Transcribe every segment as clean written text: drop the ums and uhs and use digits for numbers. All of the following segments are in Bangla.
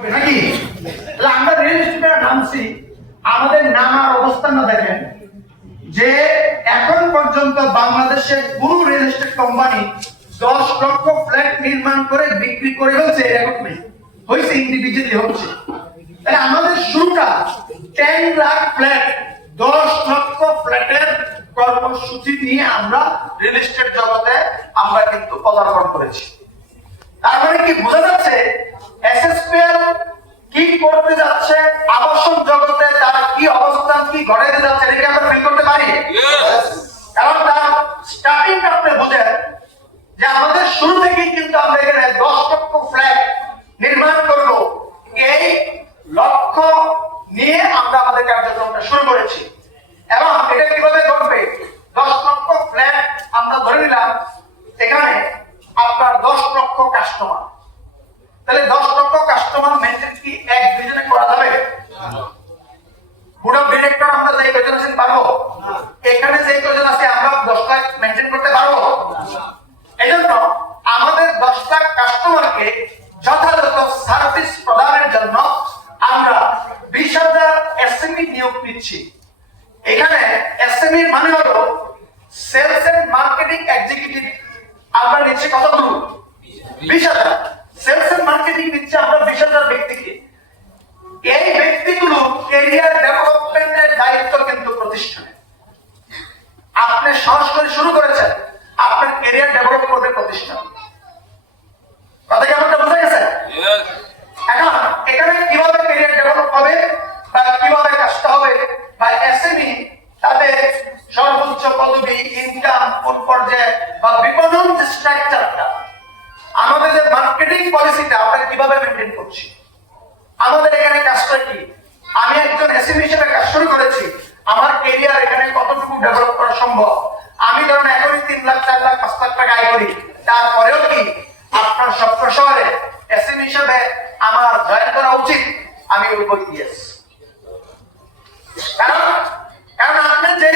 নাকি আমরা রিয়েল এস্টেটে নামছি, আমাদের নামার অবস্থান না দেখেন যে এখন পর্যন্ত বাংলাদেশের কোন রিয়েল এস্টেট কোম্পানি 10 লক্ষ ফ্ল্যাট নির্মাণ করে বিক্রি করে হচ্ছে রেকর্ড নেই, হয়েছে ইন্ডিভিজুয়ালি হচ্ছে। তাহলে আমাদের শুরুটা 10 লাখ ফ্ল্যাট, 10 লক্ষ ফ্ল্যাটের কর্মসূচি নিয়ে আমরা রিয়েল এস্টেট জগতে আমরা কিন্তু পদার্পণ করেছি। তার মানে কি বোঝা যাচ্ছে এসএসপিএল কি করতে যাচ্ছে, আবাসন জগতে তার কি অবস্থান, কি ঘটাতে যাচ্ছে, এটা আমরা ফিল করতে পারি। কারণ তার স্টার্টিং আপনি বোঝেন যে আমাদের শুরু থেকেই কিন্তু আমরা এখানে 10 লক্ষ ফ্ল্যাট নির্মাণ করব, এই লক্ষ্য নিয়ে আমরা আমাদের কার্যক্রমটা শুরু করেছি। এবং এটা কিভাবে করবে, 10 লক্ষ ফ্ল্যাট আমরা ধরে নিলাম এখানে আপনার 10 লক্ষ কাস্টমার, তাহলে 10 লক্ষ কাস্টমার মেনটেন কি এক দুজনে করা যাবে? পুরো ডিরেক্টর আমরা যেই কজন আছেন পারবো? এখানে যেই কজন আছে আমরা 10 লাখ মেনটেন করতে পারবো? এজন্য আমাদের 10 লাখ কাস্টমারকে যথাযথ সার্ভিস প্রদানের জন্য আমরা 20,000 এসএমই নিয়োগ দিচ্ছি। এখানে এসএমই মানে হলো সেলস এন্ড মার্কেটিং এক্সিকিউটিভ। আমরা নিচ্ছি কতগুলো? 20,000 সেলস এন্ড মার্কেটিং দিচ্ছি আমরা 20,000 ব্যক্তিকে। এই ব্যক্তিগুলো ক্যারিয়ার ডেভেলপমেন্টের দায়িত্ব কিন্তু প্রতিষ্ঠানে। আপনি সাহস করে শুরু করেছেন, আপনার ক্যারিয়ার ডেভেলপ করবে প্রতিষ্ঠান। কথা কি আমাকে বোঝা গেছে? এখন এখানে কিভাবে ক্যারিয়ার ডেভেলপ হবে বা কিভাবে কাজটা হবে, বা এসএমই তাদের সর্বোচ্চ পদবি, ইনকাম কোন পর্যায়ে বা বিপণন যে স্ট্রাকচারটা, আমাদের যে মার্কেটিং পলিসিটা আমরা কিভাবে মেনটেন করছি, আমাদের এখানে কাজটা কি, আমি একজন এসএমই হিসেবে কাজ শুরু করেছি, আমার ক্যারিয়ার এখানে কতটুকু ডেভেলপ করা সম্ভব। আমি ধরুন এখনই 3 লাখ 4 লাখ 5 লাখ টাকা আয় করি, তারপরেও কি আপনার স্বপ্ন শহরে এসএমই হিসেবে আমার জয়েন করা উচিত? আমি বলবো ইয়েস। কারণ আপনি যে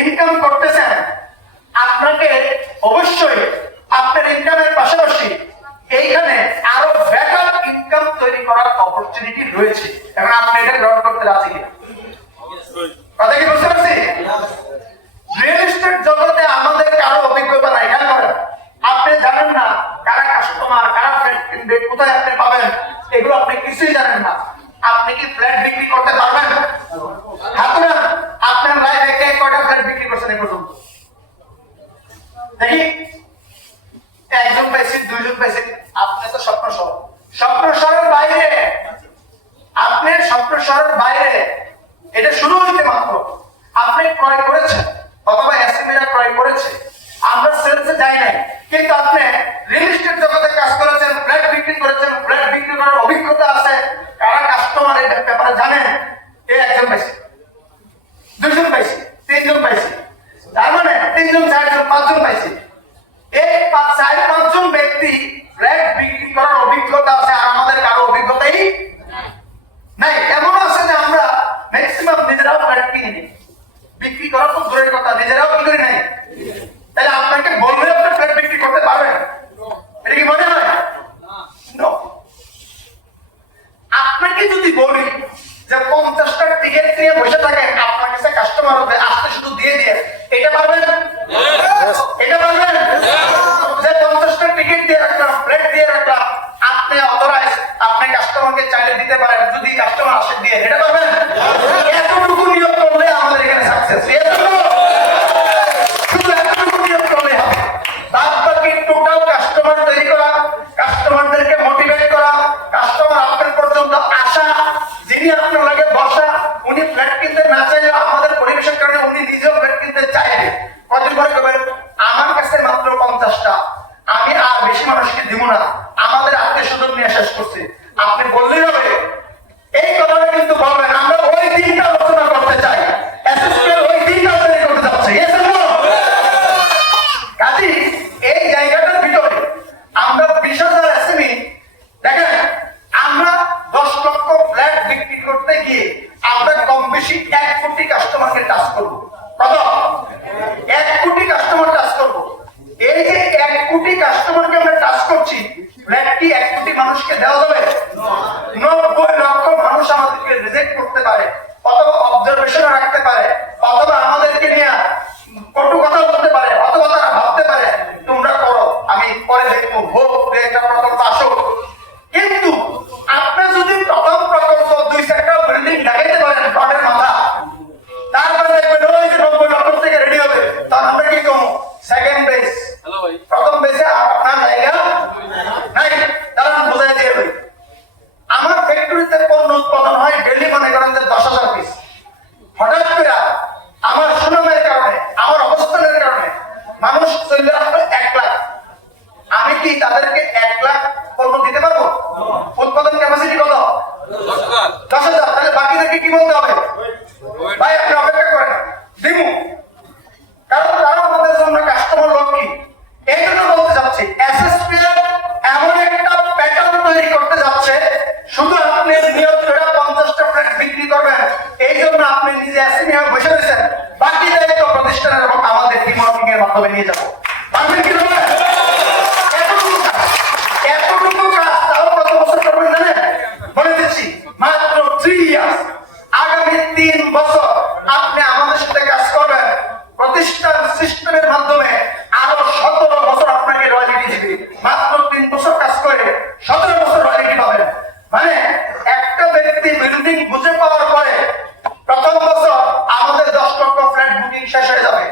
ইনকাম করতেছেন, আপনাকে অবশ্যই আপনার ইনকামের পাশাপাশি এইখানে আরো বেটার ইনকাম তৈরি করার অপরচুনিটি রয়েছে। এখন আপনি এটা গ্রহণ করতে রাজি কিনা? কথা কি বুঝতে পারছি? রিয়েল এস্টেট জগতে আমাদের কারো অভিজ্ঞতা নাই। খেয়াল করেন, আপনি জানেন না কারা কাস্টমার, কারা ফ্ল্যাট কিনবে, কোথায় আপনি পাবেন, এগুলো আপনি কিছুই জানেন না। আপনি কি ফ্ল্যাট বিক্রি করতে পারবেন? হাতুরা আপনার লাইফে কে কয়টা ফ্ল্যাট বিক্রি করছেন এই পর্যন্ত? দেখি, একজন পাইছি, দুইজন পাইছি। আপনি তো স্বপ্ন শহরের বাইরে, আপনি স্বপ্ন শহরের বাইরে, এটা শুরু হইতে মাত্র। আপনি ক্রয় করেছেন অথবা এসএমইরা ক্রয় করেছে, আমরা সেলসে যাই নাই, কিন্তু আপনি রিয়েল এস্টেট জগতে কাজ করেছেন, ফ্ল্যাট বিক্রি করেছেন, ফ্ল্যাট বিক্রি করার অভিজ্ঞতা আছে, কারা কাস্টমার এই ব্যাপারে জানেন, এই একজন পাইছি, দুইজন পাইছি, তিনজন পাইছি, তার মানে 3 জন 4 জন 5 জন পাইছি। এই 4-5 জন ব্যক্তি ফ্ল্যাট বিক্রি করার অভিজ্ঞতা আছে, আর আমাদের কারো অভিজ্ঞতাই নাই। এমন আছে যে আমরা ম্যাক্সিমাম নিজেরাও ফ্ল্যাট কিনে নিই, বিক্রি করার তো দূরের কথা, নিজেরাও কি করি নাই। তাহলে আপনাকে বললে আপনি ফ্ল্যাট বিক্রি করতে পারবেন? এটা কি মনে হয়? নো। আপনাকে যদি বলি যে 50টা টিকিট নিয়ে বসে থাকেন, আপনার কাছে কাস্টমার হবে, আসতে শুধু দিয়ে দিয়ে, এটা পারবেন? এটা পারবেন? যে 50টা টিকিট দিয়ে রাখলাম, প্লেট দিয়ে রাখলাম, আপনি অথরাইজ, আপনি কাস্টমারকে চাইলে দিতে পারেন, যদি কাস্টমার আসে দিয়ে, এটা পারবেন? এতটুকু নিয়োগ করলে আমাদের এখানে সাকসেস। শুধু এতটুকু নিয়োগ করলে হবে। বাদ বাকি টোটাল কাস্টমার তৈরি করা, কাস্টমারদেরকে মোটিভেট করা, কাস্টমার আপনার পর্যন্ত আসা, যিনি আপনার লাগে বসা, উনি ফ্ল্যাট কিনতে না চাইলে আমাদের পরিবেশের কারণে উনি নিজেও ফ্ল্যাট কিনতে চাইবে। কত করে করবেন? আমার কাছে মাত্র 50টা, আমি আর বেশি মানুষকে দিব না, আমাদের আত্মীয় স্বজন নিয়ে শেষ করছি। আপনি বললেই হবে। এই কথাটা কিন্তু বলবেন, আমরা ওই দিনটা আলোচনা করতে চাই, এসএসপিএল ওই দিনটা তৈরি করতে যাচ্ছে। কাজী এই জায়গাটার ভিতরে আমরা 20,000 এসএমই, দেখেন আমরা 10 লক্ষ ফ্ল্যাট বিক্রি করতে গিয়ে আমরা কম বেশি 1 কোটি কাস্টমারকে টাচ করবো। কত? 1 কোটি কাস্টমার টাচ করবো। এই যে 1 কোটি কাস্টমারকে আমরা টাচ করছি, ফ্ল্যাট কি 1 কোটি মানুষকে দেওয়া যাবে? পারে, অথবা অবজারভেশন রাখতে পারে, অথবা আমাদেরকে নিয়ে কটু কথা বলতে পারে, অথবা তারা ভাবতে পারে তোমরা করো, আমি পরে দেখবো, হোক একটা প্রকল্প আসো। কিন্তু আপনি যদি প্রথম প্রকল্প 2-4টা বিল্ডিং লাগাইতে পারেন রডের মাথা, তারপরে দেখবেন ওই যে 90 থেকে রেডি হবে, তখন আমরা কি করবো? সেকেন্ড বেস, প্রথম বেসে আপনার জায়গা নাই, দাঁড়ান বোঝাই দিয়ে ভাই। আমার ফ্যাক্টরিতে পণ্য উৎপাদন হয় ডেলি মনে করেন যে 10,000 পিস। হঠাৎ করে আমার সুনামের কারণে, আমার অবস্থানের কারণে মানুষ চলে আসবে 1 লাখ। আমি কি তাদেরকে 1 লাখ পণ্য দিতে পারবো? উৎপাদন ক্যাপাসিটি কত? 10,000। তাহলে বাকিদেরকে কি বলতে হবে? ভাই আপনি অপেক্ষা করেন, দিমু। কারণ তারা আমাদের জন্য কাস্টমার লক্ষ্মী। এই জন্য বলতে যাচ্ছি, এসএসপি এমন একটা প্যাটার্ন তৈরি করতে যাচ্ছে, শুধু আপনি নিয়ত করে 50টা ফ্ল্যাট বিক্রি করবেন, এই জন্য আপনি নিজে এসএমই হয়ে বসে রয়েছেন। বাকি দায়িত্ব প্রতিষ্ঠানের এবং আমাদের টিম ওয়ার্কিং এর মাধ্যমে নিয়ে যাবো। পারবেন কি না? এতটুকু কাজ তাও কত বছর করবেন জানেন? বলে দিচ্ছি, মাত্র 3 ইয়ার্স। আগামী 3 বছর আপনি আমাদের সাথে কাজ করবেন, প্রতিষ্ঠান সিস্টেমের মাধ্যমে আরো 17 বছর আপনাকে রয়্যালটি দিবে। মাত্র 3 বছর কাজ করে 17 বছর রয়্যালটি পাবেন। মানে একটা ব্যক্তি বিল্ডিং বুঝে পাওয়ার পরে প্রথম বছর আমাদের 10 লক্ষ ফ্ল্যাট বুকিং শেষ হয়ে যাবে।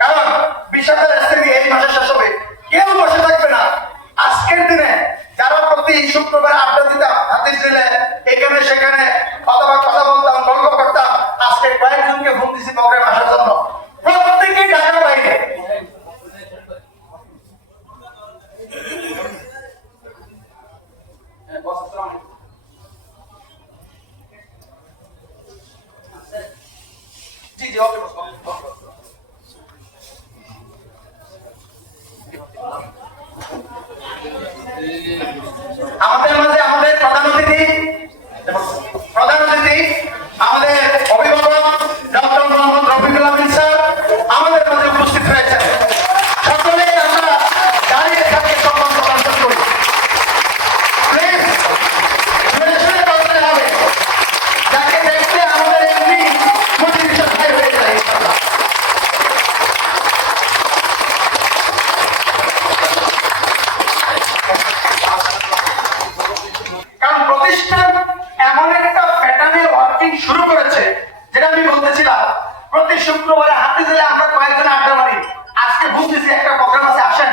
কারণ 20,000 এসএমই এই মাসে শেষ হবে। কেউ বসে থাকবে না। আজকের দিনে যারা প্রতি শুক্রবার আড্ডা দিতাম হাতির জেলে, এখানে সেখানে অথবা কথা বলতাম, গল্প করতাম, আজকে কয়েকজনকে ফোন দিছি প্রোগ্রামে আসার জন্য, প্রত্যেকেই ঢাকার বাইরে। জি জি ওকে। আমাদের মাঝে আমাদের প্রধান অতিথি আমাদের অভিভাবক ডক্টর মোহাম্মদ রফিকুল আমিন স্যার আমাদের মাঝে উপস্থিত হয়েছেন। সকলেই আমরা দাঁড়িয়ে থাকতে সম্মান প্রদর্শন করি। প্লিজ শুনে শুনে বলতে হবে, যাকে দেখতে আমাদের এমনি মোটিভেশন হাই হয়ে যায়। কারণ প্রতিষ্ঠান এমন একটা প্যাটার্নে ওয়ার্কিং শুরু করেছে, যেটা আমি বলতেছিলাম, প্রতি শুক্রবারে হাতে দিলে আমরা কয়েকজন আড্ডা মারি। আজকে বুঝতেছি একটা প্রোগ্রাম আছে, আসেন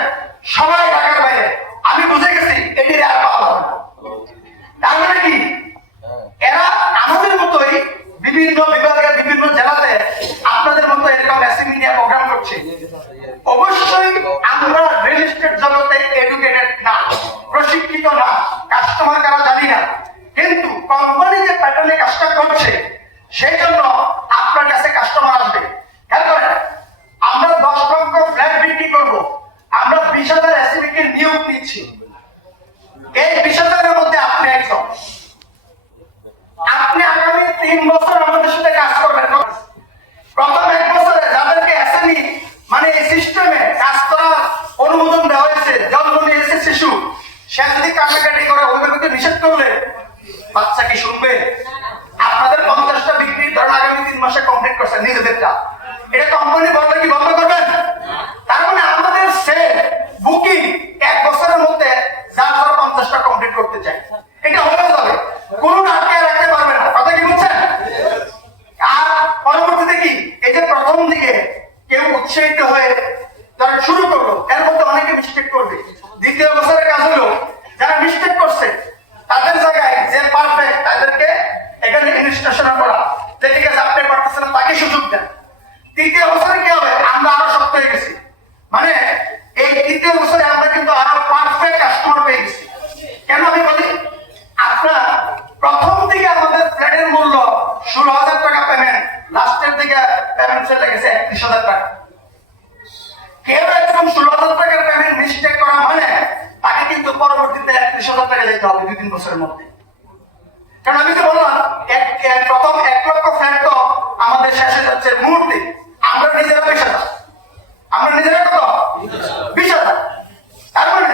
সবাই ঢাকার বাইরে। আমি বুঝে গেছি এটির আর পাওয়া যাবে না। তার মানে কি, এরা আমাদের মতোই বিভিন্ন বিভাগে বিভিন্ন জেলাতে আপনাদের মতো এরকম এসএমই নিয়ে প্রোগ্রাম করছে। অবশ্যই আমরা রিয়েল এস্টেট জগতে এডুকেটেড না, প্রশিক্ষিত না, কাস্টমার কারা জানি না, কিন্তু কোম্পানি যে প্যাটার্নে কাজটা করছে সেই জন্য আপনার কাছে কাস্টমার আসবে। খেয়াল করেন, আমরা 10 লক্ষ ফ্ল্যাট বিক্রি করব, আমরা 20,000 এসএমই কে নিয়োগ দিচ্ছি। এই 20,000 এর মধ্যে আপনি একজন। আপনি আগামী 3 বছর আমাদের সাথে কাজ করবেন। প্রথম 1 বছরে যাদেরকে এসএমই মানে এই সিস্টেমে কাজ করার অনুমোদন দেওয়া হয়েছে, জন্ম নিয়েছে শিশু, সে যদি কান্নাকাটি করে অভিভাবককে নিষেধ করলে বাচ্চা কি শুনবে? আপনাদের 50টা বিক্রি ধরেন আগামী 3 মাসে কমপ্লিট করছেন নিজেদেরটা, এটা কোম্পানি বললে কি বন্ধ করবেন? তার মানে আমাদের সেল বুকিং 1 বছরের মধ্যে যার 50টা কমপ্লিট করতে চাই, এটা হয়ে যাবে, কোনো আটকে রাখতে পারবে না। কথা কি বলছেন? আর পরবর্তীতে কি, এই যে প্রথম দিকে কেউ উৎসাহিত হয়ে যারা শুরু করলো, এর মধ্যে অনেকে মিস্টেক করবে। দ্বিতীয় বছরের কাজ হলো যারা মিস্টেক করছে তাদের জায়গায় যে পারফেক্ট তাদেরকে এখানে ইনস্টিটিউশন করা, যে ঠিক আছে আপনি পারতেছেন তাকে সুযোগ দেন। তৃতীয় বছরে কি হবে, আমরা আরো শক্ত হয়ে গেছি, মানে এই তৃতীয় বছরে আমরা কিন্তু আরো পারফেক্ট কাস্টমার পেয়ে গেছি। কেন আমি বলি, আপনার প্রথম দিকে আমাদের ফ্ল্যাটের মূল্য 16,000 টাকা পেমেন্ট, লাস্টের দিকে পেমেন্ট চলে গেছে 31,000 টাকা। কেউ একদম 16,000 টাকার পেমেন্ট মিস্টেক করা মানে তাকে কিন্তু পরবর্তীতে 31,000 টাকা যেতে হবে 2-3 বছরের মধ্যে। কারণ আমি তো বললাম প্রথম 1 লক্ষ ফ্ল্যাট তো আমাদের শেষে যাচ্ছে মুহূর্তে, আমরা নিজেরা 20,000, আমরা নিজেরা কত 20,000। তার মানে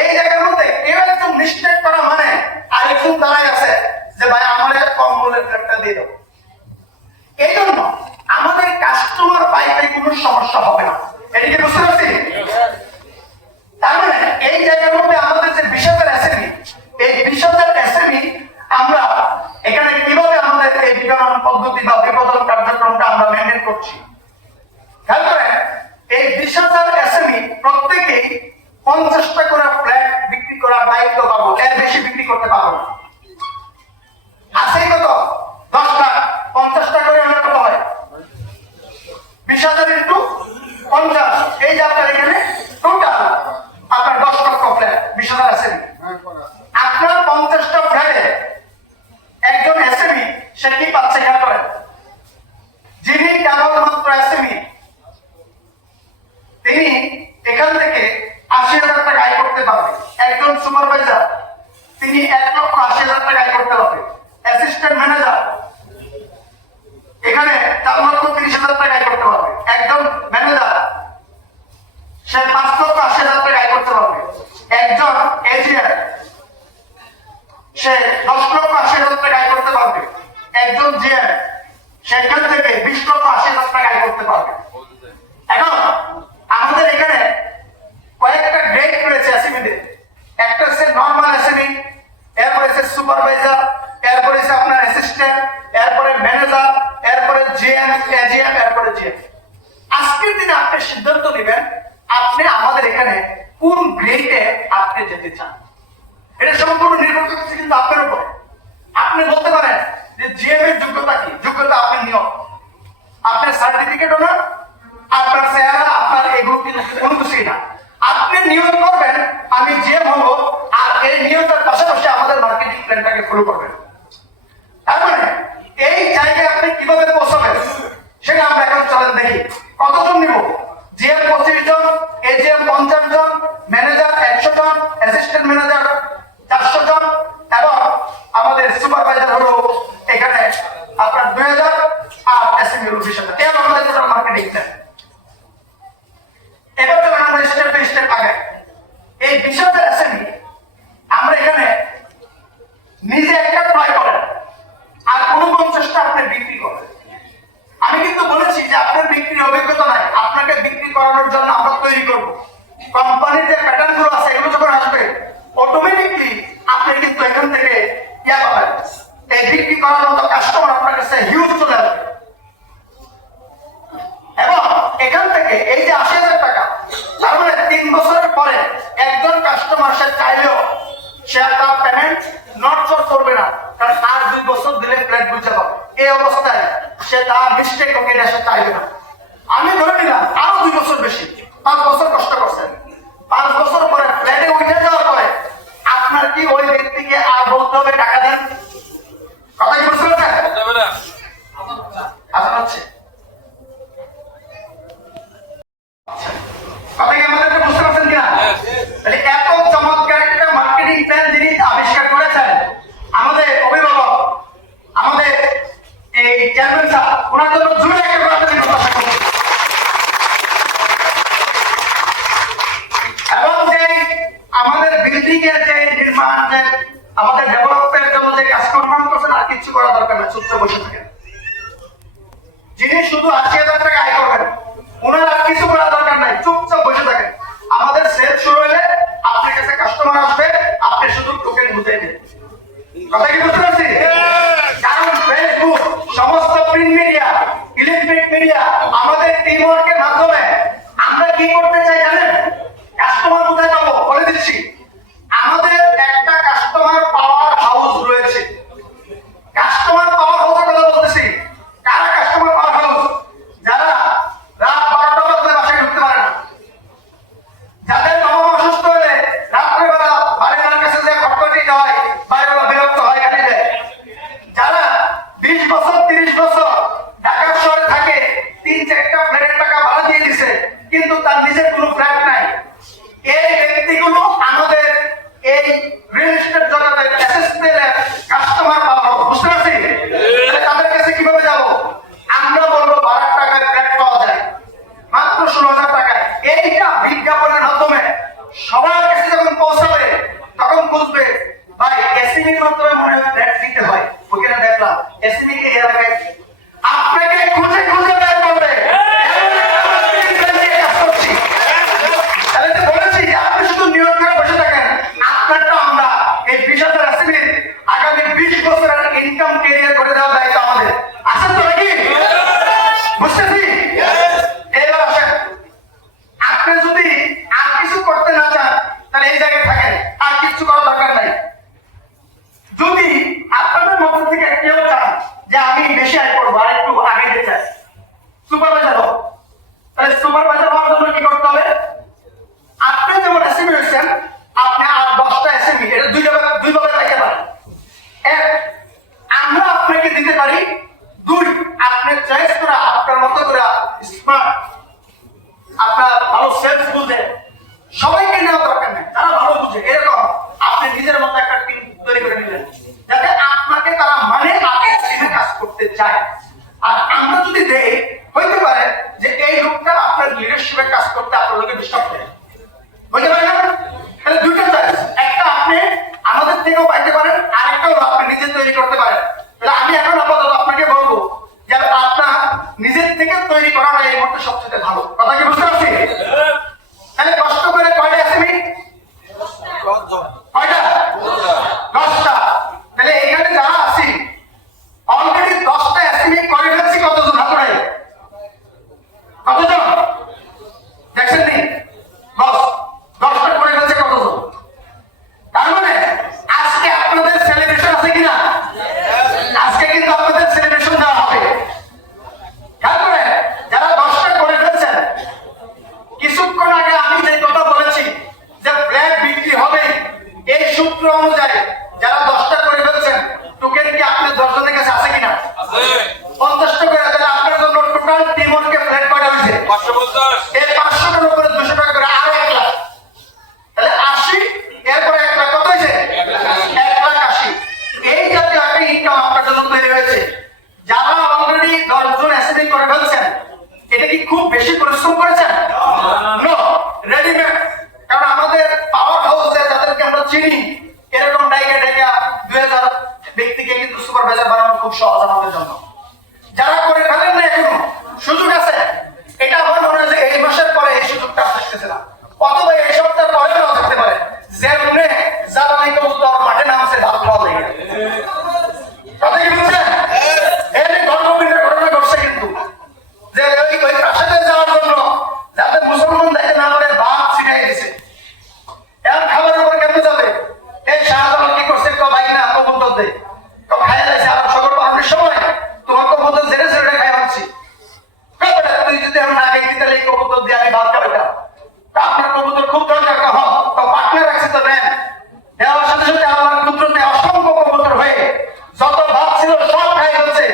এই জায়গার মধ্যে কেউ একদম মিস্টেক করা মানে আরেকজন দাঁড়ায় আছে যে ভাই আমার কম মূল্যের ফ্ল্যাটটা দিয়ে দেবো। এই জন্য আমাদের কাস্টমার পাইতে কোনো সমস্যা হবে না। এদিকে বুঝতে পারছি? তার মানে এই জায়গার মধ্যে আমাদের যে 20,000 এসএমই, এই 20,000 এসএমই আমরা এখানে কিভাবে আমাদের এই বিপণন পদ্ধতি বা বিপণন কার্যক্রমটা আমরা মেনটেন করছি। খেয়াল করেন, এই 20,000 এসএমই প্রত্যেকেই 50টা করে ফ্ল্যাট বিক্রি করার দায়িত্ব পাবো, এর বেশি বিক্রি করতে পারবো না। আছেই কত? 10 লাখ, 50টা করে হলে কত হয়? 20,000 ইন্টু 50, এই যে আপনার এখানে টোটাল আপনার 10 লক্ষ ফ্ল্যাট, 20,000 এসএমই। আপনার 50টা ফ্ল্যাটে একজন এসএমই সে কি পাচ্ছে খেয়াল করেন, যিনি কেবলমাত্র এসএমই তিনি এখান থেকে 80,000 টাকা আয় করতে পারবে। একজন সুপারভাইজার তিনি 1,80,000 টাকা আয় করতে পারবে। অ্যাসিস্ট্যান্ট ম্যানেজার এখানে 4,30,000 টাকা আয় করতে পারবে। একজন ম্যানেজার সে 5,80,000 টাকা আয় করতে পারবে। একজন এজিএম সে 10,80,000 টাকা আয় করতে পারবে। একজন জিএম সেখান থেকে 20,80,000 টাকা আয় করতে পারবে। এখন আমাদের এখানে কয়েকটা গ্রেড রয়েছে এসএমইদের। একটা হচ্ছে নরমাল এসএমই, এরপরে হচ্ছে সুপারভাইজার, এরপরে হচ্ছে আপনার অ্যাসিস্ট্যান্ট, এরপরে ম্যানেজার, এরপরে জিএম, এজিএম, এরপরে জিএম। আজকের দিনে আপনি সিদ্ধান্ত নেবেন আপনি আমাদের এখানে কোন গ্রেডে আপনি যেতে চান। এটা সম্পূর্ণ নির্ভর করছে কিন্তু আপনার উপরে। আপনি বলতে পারেন যে জিএম এর যোগ্যতা কি? যোগ্যতা আপনার নিয়ম, আপনার সার্টিফিকেটও না, আপনার চেহারা, আপনার এগুলো কোনো কিছুই না। আপনি নিয়ম করবেন আমি জিএম হব, আর এই নিয়মটার পাশাপাশি আমাদের মার্কেটিং প্ল্যানটাকে ফলো করবেন। তার মানে এই জায়গায় আপনি কিভাবে পৌঁছাবেন সেটা আমরা এখন চলেন দেখি। কতজন নিব? জিএম 25 জন, এজিএম 50 জন, ম্যানেজার 100 জন, অ্যাসিস্ট্যান্ট ম্যানেজার 400 জন, এবং আমাদের সুপারভাইজার হলো এখানে আপনার 2,000, আর এসএমই হলো 20,000। এই আমাদের টোটাল মার্কেটিং প্ল্যান। এবার তো আমরা স্টেপ বাই স্টেপ আগে এই 20,000 এসএমই আমরা এখানে নিজে একটা ট্রাই করেন আর 49টা আপনি বিক্রি করেন। আমি কিন্তু বলেছি যে আপনার বিক্রির অভিজ্ঞতা নাই, আপনাকে বিক্রি করানোর জন্য আমরা তৈরি করব। কোম্পানির যে প্যাটার্ন গুলো আছে এগুলো যখন আসবে অটোমেটিকলি আপনি কিন্তু এখান থেকে ইয়া পাবেন, এই বিক্রি করার মতো কাস্টমার আপনার কাছে হিউজ চলে আসবে। এবং এখান থেকে এই যে 80,000 টাকা, তার মানে 3 বছরের পরে একজন কাস্টমার সে চাইলেও সে তার পেমেন্ট নড়চড় করবে না, কারণ আর 2 বছর দিলে ফ্ল্যাট বুঝতে পাবে। এই অবস্থায় সে তার মিস্টেক ওকে সে চাইবে না। আমি ধরে নিলাম আরো 2 বছর বেশি, 5 বছর কষ্ট করছেন, 5 বছর পরে ফ্ল্যাটে উঠে যাওয়ার পরে আপনার কি ওই ব্যক্তিকে আর বলতে হবে টাকা দেন? কথা কি বুঝতে পারছেন? আচ্ছা হচ্ছে আপনি কি আমাদেরকে বুঝতে পারছেন কিনা? তাহলে এত চমৎকার একটা মার্কেটিং প্ল্যান যিনি আবিষ্কার করেছেন আমাদের অভিভাবক, আমাদের এই চেয়ারম্যান সাহেব, ওনার জন্য জোরে একটা প্রশংসা করুন। এবং যে আমাদের বিল্ডিং এর যে নির্মাণ, যে আমাদের ডেভেলপমেন্টের জন্য যে কাজকর্ম করছেন, আর কিছু করা দরকার না, চুপচাপ বসে থাকেন। যিনি শুধু 80,000 টাকা আয় করবেন ওনার আর কিছু করা দরকার নাই, চুপচাপ বসে থাকেন। আমাদের সেল শুরু হলে আপনার কাছে কাস্টমার আসবে, আপনি শুধু টোকেন বুঝে দিন। কথা কি বুঝতে পারছি? কারণ ফেসবুক, সমস্ত প্রিন্ট মিডিয়া, ইলেকট্রিক মিডিয়া, আমাদের টিম ওয়ার্কের মাধ্যমে আমরা কি করতে চাই জানেন? কাস্টমার কোথায় পাবো বলে দিচ্ছি। আমাদের একটা কাস্টমার পাওয়ার হাউস রয়েছে। কাস্টমার পাওয়ার হাউসের কথা বলতেছি। কারা কাস্টমার পাওয়ার হাউস? যারা রাত 12টা বাজলে বাসায় ঢুকতে পারে না, যাদের বাবা মা অসুস্থ হলে রাত্রেবেলা বাড়ির কাছে যে খটখটি হয়, বাইরেবেলা বিরক্ত হয়, গাড়ি দেয়, যারা 20 বছর 30 বছর ঢাকা শহরে থাকে, 3-4টা ফ্ল্যাটের টাকা ভাড়া দিয়ে দিছে, কিন্তু তার নিজের কোনো ফ্ল্যাট দিতে হয়, ওখানে দেখলাম এসএমই কে এলাকায় আপনাকে খুঁজে খুঁজে বের করবে। তাহলে তো বলেছি যে আপনি শুধু নিয়োগ করে বসে থাকেন, আপনারটা আমরা এই 20,000 এসএমই আগামী 20 বছরের ইনকাম ক্যারিয়ার করে দেওয়ার দায়িত্ব আমাদের। আছেন তো নাকি? বুঝতেছি? এবার আসেন, আপনি যদি আর কিছু করতে না চান তাহলে এই জায়গায় থাকেন, আর কিছু করার দরকার নাই। যদি আপনাদের মধ্যে থেকে কেউ চান যে আমি বেশি আয় করবো, আর একটু আগে যেতে চাই, সুপারভাইজার হোক, তাহলে সুপারভাইজার হওয়ার জন্য কি করতে হবে? আপনি যেমন এসএমই হয়েছেন, আপনি আর 10টা এসএমই, এটা দুই ভাবে পাইতে পারেন। এক, আমরা আপনাকে দিতে পারি। দুই, আপনি চয়েস করা আপনার মতো করে স্মার্ট, আপনার ভালো সেলস বুঝে সবাইকে নেওয়া দরকার নেই, তারা ভালো বুঝে এরকম আপনি নিজের মতো একটা টিম তৈরি করে নিলেন, যাতে আপনাকে তারা মানে আপনি কাজ করতে চায়। আর আমরা যদি দেই, হইতে পারে যে এই লোকটা আপনার লিডারশিপে কাজ করতে আপনার লোকে ডিস্টার্ব করে, হইতে পারে না? তাহলে দুইটা চয়েস, একটা আপনি আমাদের থেকেও পাইতে পারেন, আরেকটা হলো আপনি নিজে তৈরি করতে পারেন। তাহলে আমি এখন আপাতত আপনাকে বলবো যে আপনার নিজের থেকে তৈরি করাটা এই মুহূর্তে সবচেয়ে ভালো। কথা কি বুঝতে পারছি? তাহলে কষ্ট করে কয়টা এসএমই? কয়টা? 10টা। তাহলে এখানে যারা আছি অলরেডি 10টা এসএমই করে ফেলছি। কতজন হাত উঠাই? কতজন দেখছেন নি? বস 10টা করে ফেলছে কতজন? তার মানে আজকে আপনাদের সেলিব্রেশন আছে কিনা? আজকে কিন্তু আপনাদের সেলিব্রেশন দেওয়া হবে। তারপরে যারা 10টা করে ফেলছেন, কিছুক্ষণ আগে আমি যে কথা বলেছি যে ফ্ল্যাট বিক্রি হবে, এই সূত্র অনুযায়ী যারা 10টা করে ফেলছেন, টোকেন কি আপনার 10 জনের কাছে আছে কিনা? 50টা করে। তাহলে আপনার জন্য টোটাল টিমনকে ফ্ল্যাট করা হয়েছে 550। এই 500 টাকার উপরে 200 টাকা করে আরো 1 লাখ, তাহলে 80। এরপরে 1 লাখ কত হয়েছে? 1,80,000। এই জাতীয় একটা ইনকাম আপনার জন্য তৈরি হয়েছে। যারা অলরেডি 10 জন এসএমই করে ফেলছেন, এটা কি খুব বেশি পরিশ্রম করেছেন? No, readymade. কারণ আমাদের পাওয়ার হাউসে যাদেরকে আমরা চিনি, এরকম ডাইকা 2000 ব্যক্তিকে কিন্তু সুপারভাইজার বানানো খুব সহজ আমাদের জন্য। যারা করে ফেলেন না এখনো, সুযোগ আছে। এটা আমার মনে হয় যে এই মাসের পরে এই সুযোগটা আসতেছে না, অথবা এই সপ্তাহের পরে নাও থাকতে পারে। যে মনে যারা নাকি উত্তর মাঠে নামছে ভাত খাওয়া লাগে। কথা কি বুঝছেন? এই গণবিন্দের ঘটনা ঘটছে কিন্তু, যে ওই প্রাসাদে যাওয়ার জন্য যাতে মুসলমান দেখে না বলে ভাত ছিটাই দিছে। এর খাবারের উপর কেমনে যাবে? এই শাহজালাল কি করছে? ভাই না কবুতর দে, খাইয়া যাইছে আরব সাগর পাহাড়ের সময়, তোমার কবুতর জেরে জেরে খাই হচ্ছি। তুই যদি আমি না খাই তাহলে এই কবুতর দিয়ে আমি ভাত খাবে না। আপনার কবুতর খুব দরকার, পার্টনার রাখছি তো দেন। দেওয়ার সাথে সাথে আমার পুত্রতে অসংখ্য কবুতর হয়ে যত ভাত ছিল সব খাই হচ্ছে।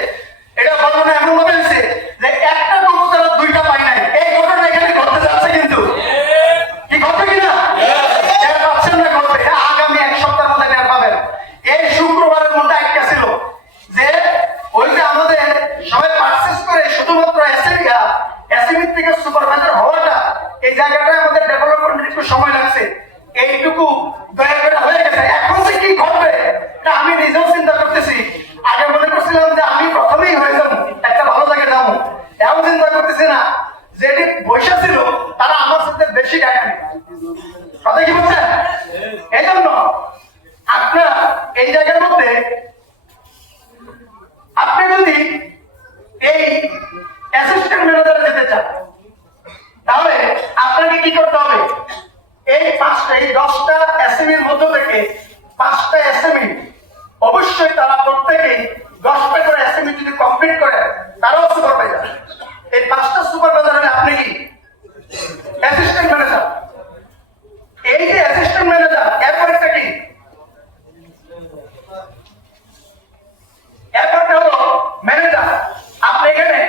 এটা বর্ণনা এমন ভাবে হয়েছে যে একটা কবুতর 2টা পাই নাই। এই ঘটনা এখানে ঘটতে যাচ্ছে কিন্তু, কি ঘটবে কিনা? এর পাচ্ছেন না, ঘটবে। আগামী 1 সপ্তাহের মধ্যে টের পাবেন। এই শুক্রবারের মধ্যে একটা ছিল যে ওই যে আমাদের সবাই পারচেজ করে শুধুমাত্র এসএমই থেকে সুপারভাইজার হওয়াটা, এই জায়গাটা আমাদের ডেভেলপমেন্ট একটু সময় লাগছে। এইটুকু দয়া করে হয়ে গেছে। এখন যে কি ঘটবে এটা আমি নিজেও চিন্তা করতেছি। আগে মনে করছিলাম যে আমি প্রথমেই হয়ে যাবো, একটা ভালো জায়গায় যাবো। এমন চিন্তা করতেছি না যে বৈশা ছিল তারা আমার সাথে বেশি ডাকানি। কথা কি বলছেন? এই জন্য আপনার এই জায়গার মধ্যে আপনি যদি এই অ্যাসিস্ট্যান্ট ম্যানেজার যেতে চান, তাহলে আপনাকে কি করতে হবে? এই 10টা এসএমইর মধ্য থেকে 5টা এসএমই অবশ্যই তারা প্রত্যেকেই 10টা করে এসএমই যদি কমপ্লিট করে, তারাও সুপারভাইজার। এই 5টা সুপারভাইজার হলে আপনি কি অ্যাসিস্ট্যান্ট ম্যানেজার। এই যে অ্যাসিস্ট্যান্ট ম্যানেজার, এরপরটা কি? এরপরটা হলো ম্যানেজার। আপনি এখানে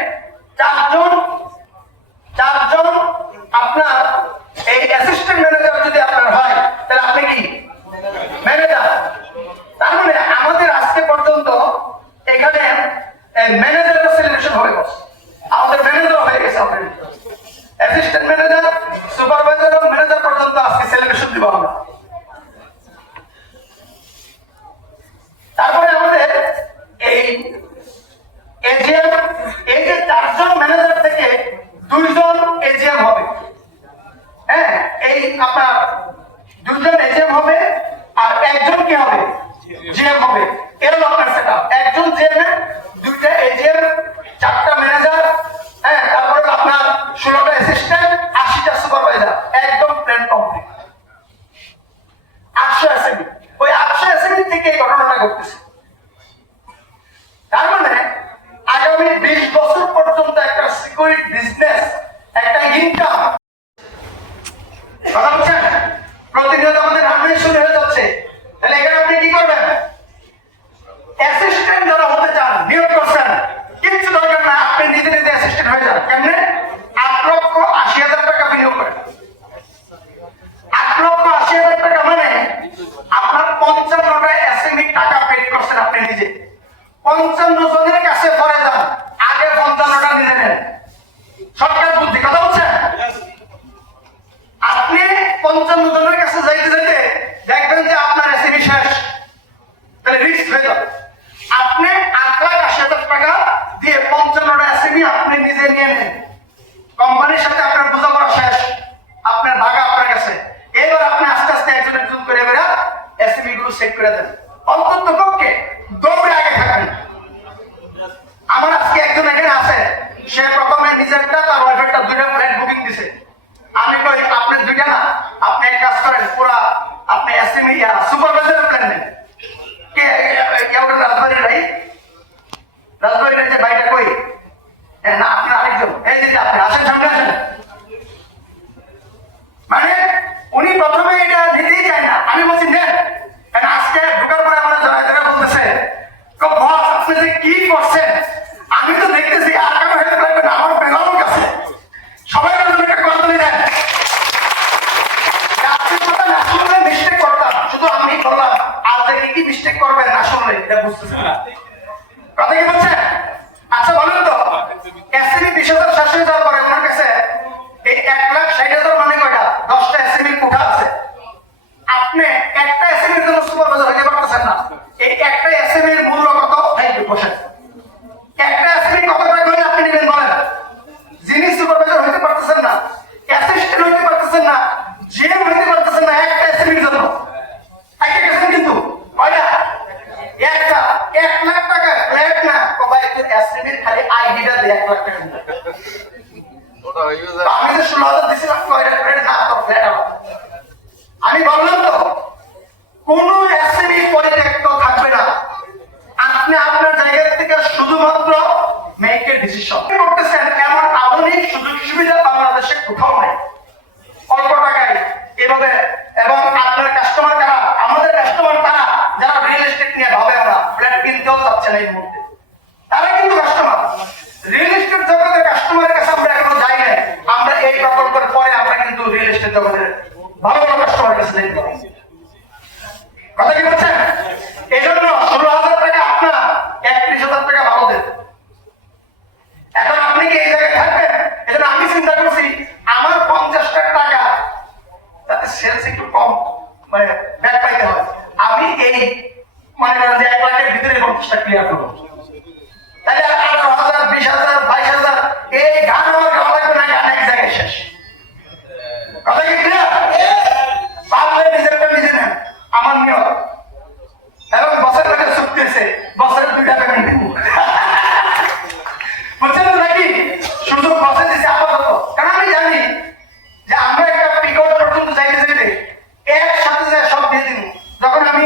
4 জন আপনার এই অ্যাসিস্ট্যান্ট ম্যানেজার যদি আপনার হয়, তাহলে আপনি কি ম্যানেজার। তার মানে এর আপনার সেটআপ। একজন চেয়ারম্যান, দুইটা এজিএম, চারটা ম্যানেজার, হ্যাঁ, তারপরে আপনার 16টা অ্যাসিস্ট্যান্ট, 80টা সুপারভাইজার, একদম প্ল্যান কমপ্লিট। 800 এসএমই, ওই 800 এসএমই থেকে এই ঘটনাটা ঘটতেছে। তার মানে আগামী 20 বছর পর্যন্ত একটা সিকিউরিটি বিজনেস, একটা ইনকাম, কথা বলছেন, প্রতিনিয়ত আমাদের রান্নাই শুরু হয়ে যাচ্ছে। তাহলে এখানে আপনি কি করবেন? অ্যাসিস্ট্যান্ট যারা হতে চান, নিয়োগ করছেন, কিচ্ছু দরকার না, আপনি নিজে নিজে অ্যাসিস্ট্যান্ট হয়ে যান। কেমনে? 8,80,000 টাকা বিনিয়োগ করেন। 8,80,000 টাকা মানে আপনার 55টা এসএমই টাকা পেড করছেন আপনি নিজে। 55 জনের কাছে পরে যান, আগে 55টা নিজে নেন। সরকার বুদ্ধি, কথা বলছেন। আপনি 55 জনের কাছে যাইতে যাইতে দেখবেন যে আপনার এসএমই শেষ, তাহলে রিস্ক হয়ে যাবে। আপনি 8,80,000 টাকা দিয়ে 55টা এসএমই আপনি নিজে নিয়ে নেন। কোম্পানির সাথে আপনার বোঝাপড়া শেষ, আপনার ভাগা আপনার কাছে। এবার আপনি আস্তে আস্তে একজন একজন করে বেড়া এসএমই গুলো সেট করে দেন। অন্তত পক্ষে দৌড়ে আগে থাকবেন। আমার আজকে একজন এখানে আছে, সে প্রথমে নিজেরটা, তার ওয়াইফেরটা, দুইটা ফ্লাইট বুকিং দিছে। আমি কই আপনি দুইটা না, আপনি এক কাজ করেন, পুরা আপনি এসএমই সুপারভাইজার প্ল্যান নেন। কে কেউটা রাজবাড়ির ভাই, রাজবাড়ির যে ভাইটা কই, না আপনি আরেকজন, এই যে আপনি আসেন, সামনে আসেন। মানে উনি প্রথমে এটা দিতেই চায় না। আমি বলছি নেন, কারণ আজকে ঢোকার পরে আমার যারা বলতেছে বস আপনি যে কি করছেন, আমি তো দেখতেছি আর কারো হেল্প লাগবে না, আমার পেলানোর কাছে সবাই একটা করতে দেন। আপনি কথা না শুনলে মিস্টেক করতাম, শুধু আমি বললাম, আর দেখি কি মিস্টেক করবেন না শুনলে, এটা বুঝতেছেন না, কথা কি বলছেন? আচ্ছা বলেন তো, এসএমই 20,000 শেষ হয়ে যাওয়ার পরে ওনার কাছে এই 1,60,000 মানে কয়টা? 10টা এসএমই কোঠা আছে। আপনি একটা এসএমইর জন্য সুপারভাইজার হতে পারতেছেন না। এই একটা এসএমইর মূল্য কত? বসেন, একটা এসএমই কত টাকা করে আপনি নেবেন বলেন? যিনি সুপারভাইজার হতে পারতেছেন না, অ্যাসিস্ট্যান্ট হতে পারতেছেন না, জিএম হতে পারতেছেন না, একটা এসএমইর জন্য একটা এসএমই কিন্তু কয়টা? একটা 1 লাখ টাকা ফ্ল্যাট না, ভাই এসএমইর খালি আইডিটা দিয়ে 1 লাখ টাকা ওটা হয়ে যায়। আমি যে 16,000 দিছিলাম কয়টা ফ্ল্যাট না, তো ফ্ল্যাট আমার। আমি বললাম তো কোন এসএমই পরিত্যক্ত থাকবে না। আপনি আপনার জায়গা থেকে শুধুমাত্র মেক এ ডিসিশন করতেছেন, এমন আধুনিক সুযোগ সুবিধা বাংলাদেশে কোথাও নাই। অল্প টাকায় এভাবে, এবং আপনার কাস্টমার কারা? আমাদের কাস্টমার তারা যারা রিয়েল এস্টেট নিয়ে ভাবে, আমরা ফ্ল্যাট কিনতেও চাচ্ছে না এই মুহূর্তে, তারা কিন্তু কাস্টমার। রিয়েল এস্টেট জগতের কাস্টমারের কাছে আমরা এখনো যাই না। আমরা এই প্রকল্পের পরে আমরা কিন্তু রিয়েল এস্টেট জগতের ভালো ভালো কাস্টমারের কাছে যাই। কথা কি বলছেন? এই জন্য 16,000 টাকা আপনার, 31,000 টাকা ভালো দেন। এখন আপনি কি এই জায়গায় থাকবেন? এই জন্য আমি চিন্তা করছি আমার 50 টাকা তাতে সেলস একটু কম, মানে ব্যাক পাইতে হয়। আমি এই মনে করেন যে 1 লাখের ভিতরে 50টা ক্লিয়ার করবো। তাহলে 18,000, 20,000, 22,000 এই গান আমার গাওয়া লাগবে না, গান এক জায়গায় শেষ। কথা কি ক্লিয়ার? পারলে নিজেরটা নিজে নেন, আমার নিয়ম। এবং বছর ধরে চুক্তি হয়েছে, বছরের 2টা পেমেন্ট দিব। বুঝছেন তো নাকি? সুযোগ বসে দিচ্ছে আপাতত, কারণ আমি জানি যে আমরা একটা পিকআউট পর্যন্ত যাইতে যাইতে একসাথে যায় সব দিয়ে দিব। যখন আমি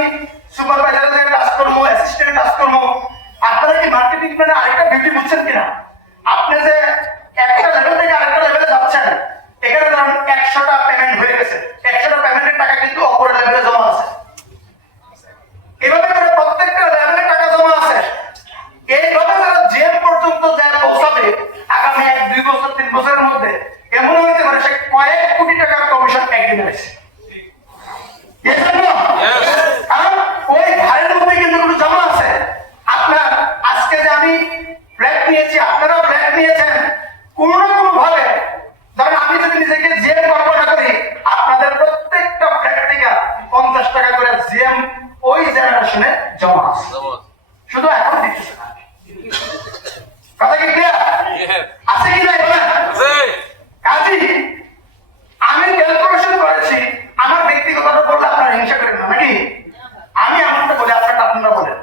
সুপারভাইজারে কাজ করবো, অ্যাসিস্ট্যান্টে কাজ করবো, আপনারা কি মার্কেটিং প্ল্যানে আরেকটা বিউটি বুঝছেন কিনা? আপনি যে একটা লেভেল থেকে আরেকটা লেভেলে যাচ্ছেন, এখানে ধরুন 100টা পেমেন্ট হয়ে গেছে, 100টা পেমেন্টের টাকা কিন্তু অপরের লেভেলে জমা আছে। এভাবে করে প্রত্যেকটা লেভেলে টাকা জমা আছে। এইভাবে যারা জেল পর্যন্ত যায় পৌঁছাবে আগামী 1-2 বছর 3 বছরের মধ্যে, এমন হইতে পারে সে কয়েক কোটি টাকার কমিশন একদিনে আছে। কারণ ওই ঘরের মধ্যে কিন্তু জমা আছে। আপনার আজকে যে আমি ফ্ল্যাট নিয়েছি, আপনারাও ফ্ল্যাট নিয়েছেন, কোন না কোন ভাবে ধরেন আমি যদি নিজেকে জেল কল্পনা করি, আপনাদের প্রত্যেকটা ফ্ল্যাট থেকে 50 টাকা করে জিএম ওই জেনারেশনে জমা আছে, শুধু এখন দিতেছে না। কথা কি ক্লিয়ার? আছে কি নাই বলেন? কাজী আমি ক্যালকুলেশন করেছি, আমার ব্যক্তিগতটা বললে আপনারা হিংসা করেন না নাকি? আমি এমনটা বলি, আপনারা বলেন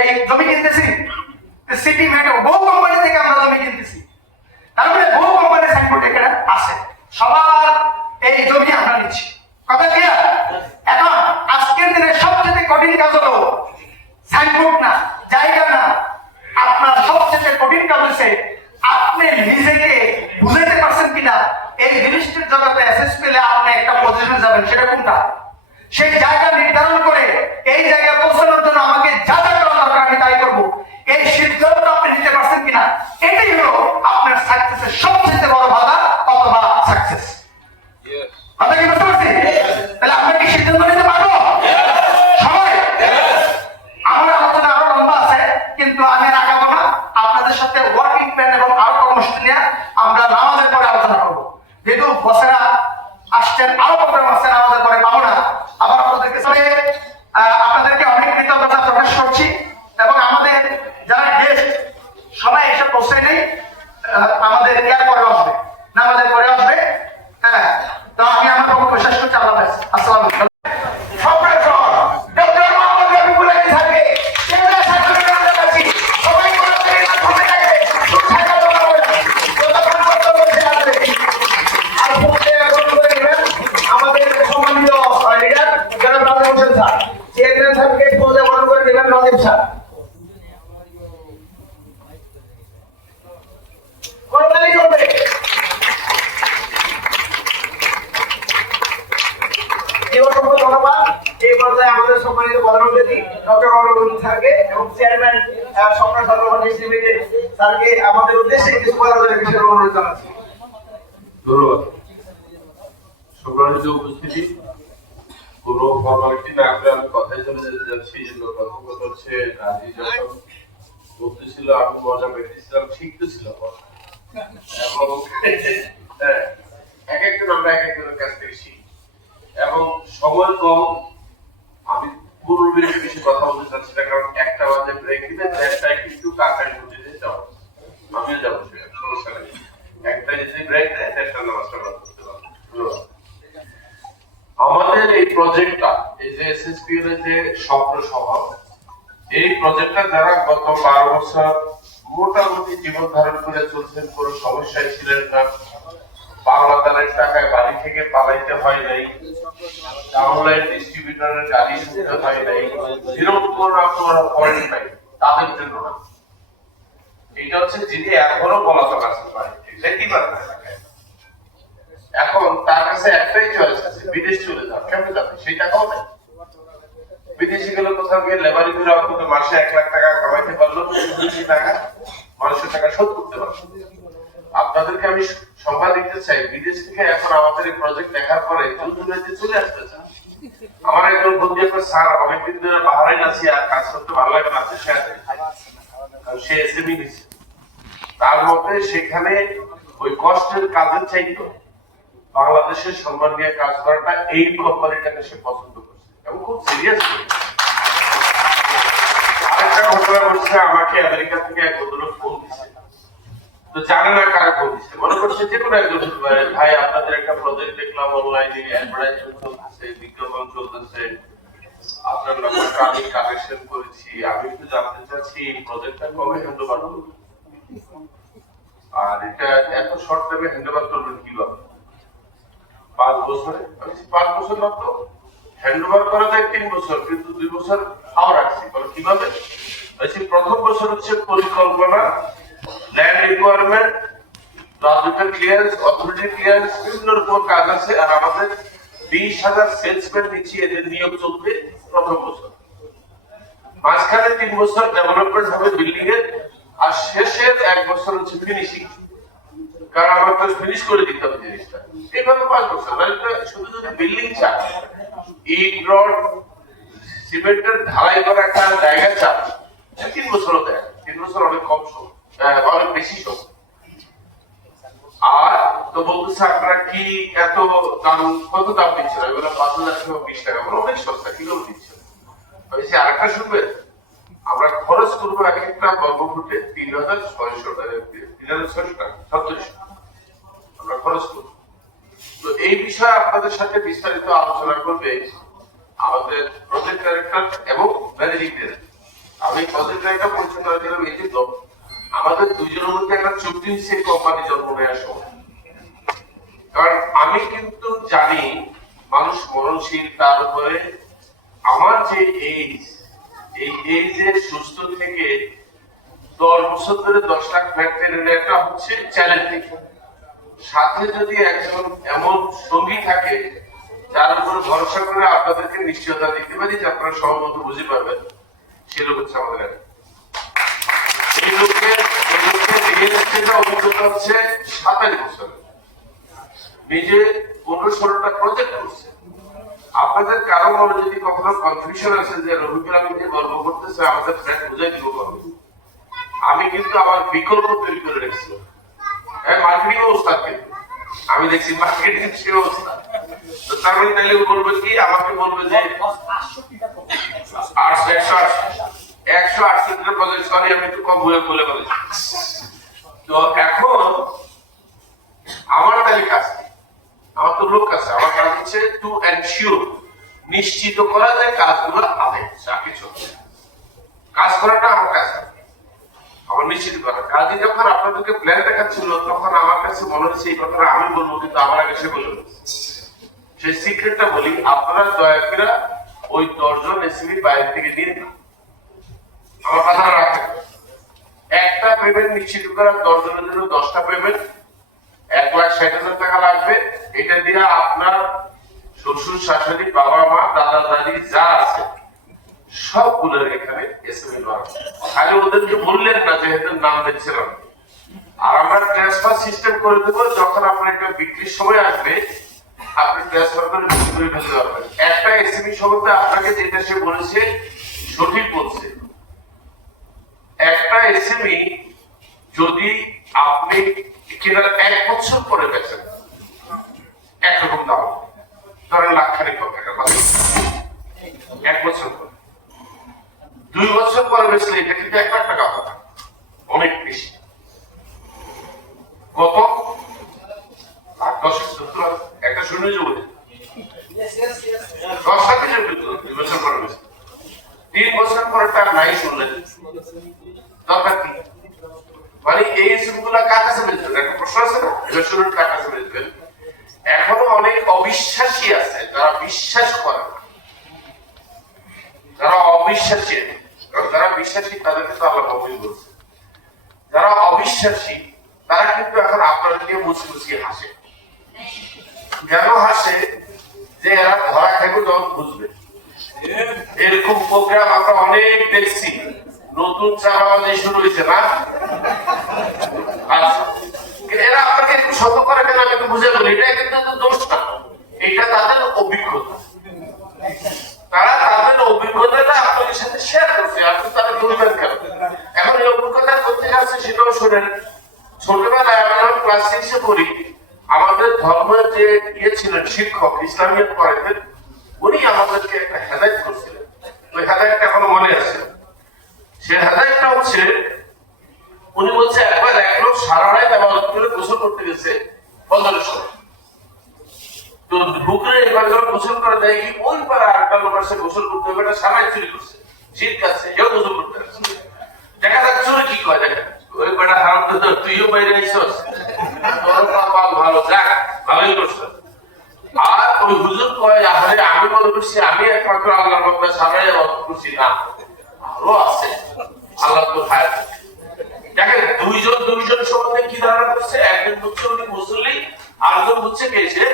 এই জমি কিনতেছি, সিটি মেট্রো বহু কোম্পানি থেকে আমরা জমি কিনতেছি, তারপরে বহু কোম্পানির সাইনবোর্ড এখানে আছে, সবার এই জমি আমরা নিচ্ছি। কথা ক্লিয়ার? এখন আজকের দিনে সবচেয়ে কঠিন কাজ হলো সাইনবোর্ড না, জায়গা না, আপনার সবচেয়ে কঠিন কাজ হচ্ছে আপনি নিজেকে বুঝাইতে পারছেন কিনা এই জিনিসটির জগতে অ্যাসেস পেলে আপনি একটা পজিশনে যাবেন, সেটা কোনটা? সেই জায়গা নির্ধারণ করে এই জায়গায় পৌঁছানোর জন্য আমাকে যা যা করা দরকার আমি তাই করবো, এই সিদ্ধান্ত আপনি নিতে পারছেন কিনা, এটাই হলো আপনার সাকসেসের সবচেয়ে বড় বাধা অথবা সাকসেস। আমরা কি বুঝতে পারছি? তাহলে আমরা কি সিদ্ধান্ত নিতে পারবো সবাই? আমার আলোচনা আরো লম্বা আছে, কিন্তু আমি আর আগাবো না। আপনাদের সাথে ওয়ার্কিং প্ল্যান এবং আরো কর্মসূচি নিয়ে আমরা নামাজের পরে আলোচনা করবো। যেহেতু বসেরা আসছেন, আরো প্রোগ্রাম আছে নামাজের পরে পাবো না, আবার আপনাদেরকে আপনাদেরকে অনেক কৃতজ্ঞতা প্রকাশ করছি। এবং আমাদের যারা গেস্ট সবাই এসে পৌঁছে নেই, আমাদের ইয়ার পরে আসবে, নামাজের পরে আসবে। হ্যাঁ, তো আমি আমার বক্তব্য শেষ করছি। আল্লাহ হাফেজ, আসসালামু আলাইকুম। আমাদের সম্মানিত প্রধান অতিথি ডক্টর অরবিন্দ স্যারকে এবং চেয়ারম্যান সম্রাট সর্বভারতীয় লিমিটেড স্যারকে আমাদের উদ্দেশ্যে কিছু বলার বিষয়ে অনুরোধ জানাচ্ছি। ধন্যবাদ। সম্মানিত উপস্থিতি, কোনো ফর্মালিটি না করে আমি কথায় চলে যেতে যাচ্ছি। কথা হচ্ছে আজি যখন বলতেছিল আমি মজা পেতেছিলাম, শিখতেছিলাম এবং এক একজন আমরা এক একজনের কাছ থেকে শিখি এবং সময় কম। আমি পুনর্বিরতির বেশি কথা বলতে চাচ্ছি না, কারণ 1টা বাজে ব্রেক দিবে, 1টায় কিন্তু কাকাই মসজিদে যাবো, আমিও যাবো, সেটা সমস্যা নেই। 1টায় যদি ব্রেক দেয় 1টার নামাজটা করতে পারবো। আমাদের এই প্রজেক্টটা, এই যে এসএসপি এর যে স্বপ্ন সভা, এই প্রজেক্টটা যারা গত 12 বছর মোটামুটি জীবন ধারণ করে চলছেন, কোনো সমস্যায় ছিলেন না, বাংলাদেশের টাকায় বাড়ি থেকে পালাইতে হয় নাই, অনলাইন ডিস্ট্রিবিউটরের গাড়ি শুনতে হয় নাই, এরকম কোনো পয়েন্ট নাই, তাদের জন্য না। এটা হচ্ছে যিনি এখনো পলাতক আছেন বাড়িতে, যেতে পারেন না, এখন তার কাছে একটাই চয়েস আছে, বিদেশ চলে যাও। কেমন যাবে? সেই টাকাও নেই। বিদেশে গেলে কোথাও গিয়ে লেবারি করে অন্তত মাসে 1 লাখ টাকা কামাইতে পারলো, 200 টাকা মানুষের টাকা শোধ করতে পারলো। আপনাদেরকে আমি সংবাদ দিতে চাই, বিদেশ থেকে এখন আমাদের এই প্রজেক্ট দেখার পরে জলদি চলে আসতে চান। আমার একজন বন্ধু একটা স্যার অনেকদিন ধরে বাহারাইন আছি, আর কাজ করতে ভালো লাগে না, সে এসএমই নিচ্ছে। তার মতে সেখানে ওই কষ্টের কাজের চাইতো বাংলাদেশের সম্মান নিয়ে কাজ করাটা, এই কোম্পানিটাকে সে পছন্দ করছে এবং খুব সিরিয়াস। আরেকটা ঘটনা বলছে, আমাকে আমেরিকা থেকে এক ভদ্রলোক ফোন দিচ্ছে, তো জানে না কারা ফোন দিচ্ছে, মনে করছে যে কোনো একজন হতে পারে। ভাই, আপনাদের একটা প্রজেক্ট দেখলাম, অনলাইনে অ্যাডভার্টাইজমেন্ট চলতেছে, বিজ্ঞাপন চলতেছে, আপনার নাম্বারটা আমি কালেকশন করেছি, আমি একটু জানতে চাচ্ছি এই প্রজেক্টটা কবে হ্যান্ডওভার করবেন, আর এটা এত শর্ট টাইমে হ্যান্ডওভার করবেন কিভাবে? 5 বছরে? 5 বছর না, তো হ্যান্ডওভার করা যায় 3 বছর, কিন্তু 2 বছর ফাও রাখছি। কিভাবে? প্রথম বছর হচ্ছে পরিকল্পনা, ল্যান্ড রিকোয়ারমেন্ট, রাজুকের ক্লিয়ারেন্স, অথরিটি ক্লিয়ারেন্স, বিভিন্ন রকম কাজ আছে। আর আমাদের 20,000 সেলসম্যান দিচ্ছি, এদের নিয়োগ চলবে প্রথম বছর। মাঝখানে 3 বছর ডেভেলপমেন্ট হবে বিল্ডিং এর, আর শেষের 1 বছর হচ্ছে ফিনিশিং, কারণ আমার তো ফিনিশ করে দিতে হবে জিনিসটা। এইভাবে 5 বছর। শুধু যদি বিল্ডিং চান, ইট রড সিমেন্টের ঢালাই করা একটা জায়গা চান, 3 বছরও দেয়। 3 বছর অনেক কম সময়, অনেক বেশি সময়। আর তো বলতেছে আপনারা কি এত দাম, কত দাম দিচ্ছেন? আমি বললাম 5,020 টাকা। বলো অনেক সস্তা, কি করে দিচ্ছেন? আরেকটা শুনবেন, আমরা খরচ করবো এক একটা বর্গফুটে 3,600 টাকা, 3,600 টাকা, 3700 আমরা খরচ করবো। তো এই বিষয়ে আপনাদের সাথে বিস্তারিত আলোচনা করবে আমাদের প্রজেক্ট ডাইরেক্টর এবং ম্যানেজিং ডিরেক্টর। আমি আমি প্রজেক্টের একটা পরিচালনা দিলাম, এই জন্য আমাদের দুজনের মধ্যে একটা চুক্তি হচ্ছে কোম্পানি জন্ম নেওয়ার সময়। কারণ আমি কিন্তু জানি মানুষ মরণশীল, তার উপরে আমার যে এইজ, এই এইজে সুস্থ থেকে 10 বছর ধরে 10 লাখ ফ্ল্যাট টেনে একটা হচ্ছে চ্যালেঞ্জিং। সাথে যদি একজন এমন সঙ্গী থাকে যার উপরে ভরসা করে আপনাদেরকে নিশ্চয়তা দিতে পারি যে আপনারা সহমত বুঝে পাবেন, সে লোক হচ্ছে আমাদের এই লোকের অভিজ্ঞতা হচ্ছে 27 বছর, নিজে 15-16টা প্রজেক্ট করছে। আপনাদের কারো মনে যদি কখনো কনফিউশন আছে যে রফিকুল আমিন যে গল্প করতেছে আমাদের ফ্রেন্ড বুঝাই দিব করবে, আমি কিন্তু আমার বিকল্প তৈরি করে রেখেছি। হ্যাঁ, মার্কেটিং ওস্তাদ, কিন্তু আমি দেখছি মার্কেটিং সে ওস্তাদ। তো তার মানে তাহলে বলবে কি, আমাকে বলবে যে 168 প্রজেক্ট, সরি আমি একটু কম বলে বলেছি। তো এখন আমার তালিকা আছে, আমার তো লোক আছে, আমার কাজ হচ্ছে টু এনশিওর, নিশ্চিত করা যায় কাজগুলো আদায় হচ্ছে, আর কিছু কাজ করাটা আমার কাজ, আমার নিশ্চিত করা। কাজে যখন আপনাদেরকে প্ল্যান দেখাচ্ছিল তখন আমার কাছে মনে হচ্ছে এই কথাটা আমি বলবো, কিন্তু আমার আগে সে বলবে। সেই সিক্রেটটা বলি, আপনারা দয়া করে ওই 10 জন এসএমই বাইরে থেকে দিয়ে দিন, আমার কথা রাখেন। একটা পেমেন্ট নিশ্চিত করা 10 জনের জন্য 10টা পেমেন্ট, 1,60,000 টাকা লাগবে। এটা দিয়ে আপনার শ্বশুর শাশুড়ি, বাবা মা, দাদা দাদি যা আছে সবগুলোর এখানে এসএমই বানাবো। খালি ওদেরকে বললেন না যে এদের নাম দিচ্ছিলাম। আর আমরা ট্রান্সফার সিস্টেম করে দেবো, যখন আপনার একটা বিক্রির সময় আসবে আপনি ট্রান্সফার করে বিক্রি করে ফেলতে পারবেন। একটা এসএমই সম্বন্ধে আপনাকে যেটা সে বলেছে সঠিক বলছে। একটা এসএমই যদি আপনি কেনার 1 বছর পরে বেচেন একরকম দাম, ধরেন লাখখানিক টাকা, 1 বছর পরে। 2 বছর পরে বেচলে এটা কিন্তু 1 লাখ টাকা হবে, অনেক বেশি। কত? 8-10 একটা শূন্য যোগ 10 লাখ 2 বছর পরে বেচলে, 3 বছর পরে তার নাই শুনলেন দরকার কি? মানে এই এসএমগুলা কার কাছে বেচবেন? একটা প্রশ্ন আছে না, রেস্টুরেন্ট কার কাছে বেচবেন? এখনো অনেক অবিশ্বাসী আছে যারা বিশ্বাস করে না, যারা অবিশ্বাসী। যারা বিশ্বাসী তাদেরকে তো আল্লাহ মুমিন বলছে। যারা অবিশ্বাসী তারা কিন্তু এখন আপনাদের নিয়ে মুচমুচি হাসে। কেন হাসে? যে এরা ধরা খাইবে যখন বুঝবে। এরকম প্রোগ্রাম আমরা অনেক দেখছি, নতুন চাঁদাবাজি শুরু হয়েছে না? আচ্ছা, এরা আপনাকে একটু সতর্ক করে কেন আমি একটু বুঝে বলি, এটা কিন্তু দোষ না, এটা তাদের অভিজ্ঞতা। তারা তাদের অভিজ্ঞতাটা আপনাদের সাথে শেয়ার করছে, আপনি তাদের বলবেন কেন? এখন এই অভিজ্ঞতা কোথেকে আসছে সেটাও শোনেন। ছোটবেলায় আমরা যখন ক্লাস 6-এ পড়ি, আমাদের ধর্মের যে ছিলেন শিক্ষক, ইসলামিয়াত পড়াতেন, উনি আমাদেরকে একটা হেদায়েত করছিলেন। ওই হেদায়েতটা এখনো মনে আছে। সে হেদায়েতটা হচ্ছে, উনি বলছে একবার এক লোক সারা রাত ইবাদত করে গোসল করতে গেছে ফজরের সময়। তো ঢুকলে এবার যখন গোসল করা যায় কি, ওই পারে আরেকটা লোক আসে গোসল করতে হবে, এটা সারাই চুরি করছে, শীত কাছে এও গোসল করতে আসছে। দেখা যাক চোরে কি কয়, দেখা ওই বেটা হারাম তো তুইও বাইরে আইসস, তোর কপাল ভালো, যাক ভালোই করছ। আর ওই হুজুর কয়, আরে আমি মনে করছি আমি একমাত্র আল্লাহর বান্দা, সারাই ইবাদত করছি না, আরো আছে আল্লাহ তো খায়। দেখেন দুইজন সম্বন্ধে কি ধারণা করছে, একজন হচ্ছে উনি মুসল্লি, আরেকজন হচ্ছে কে, সে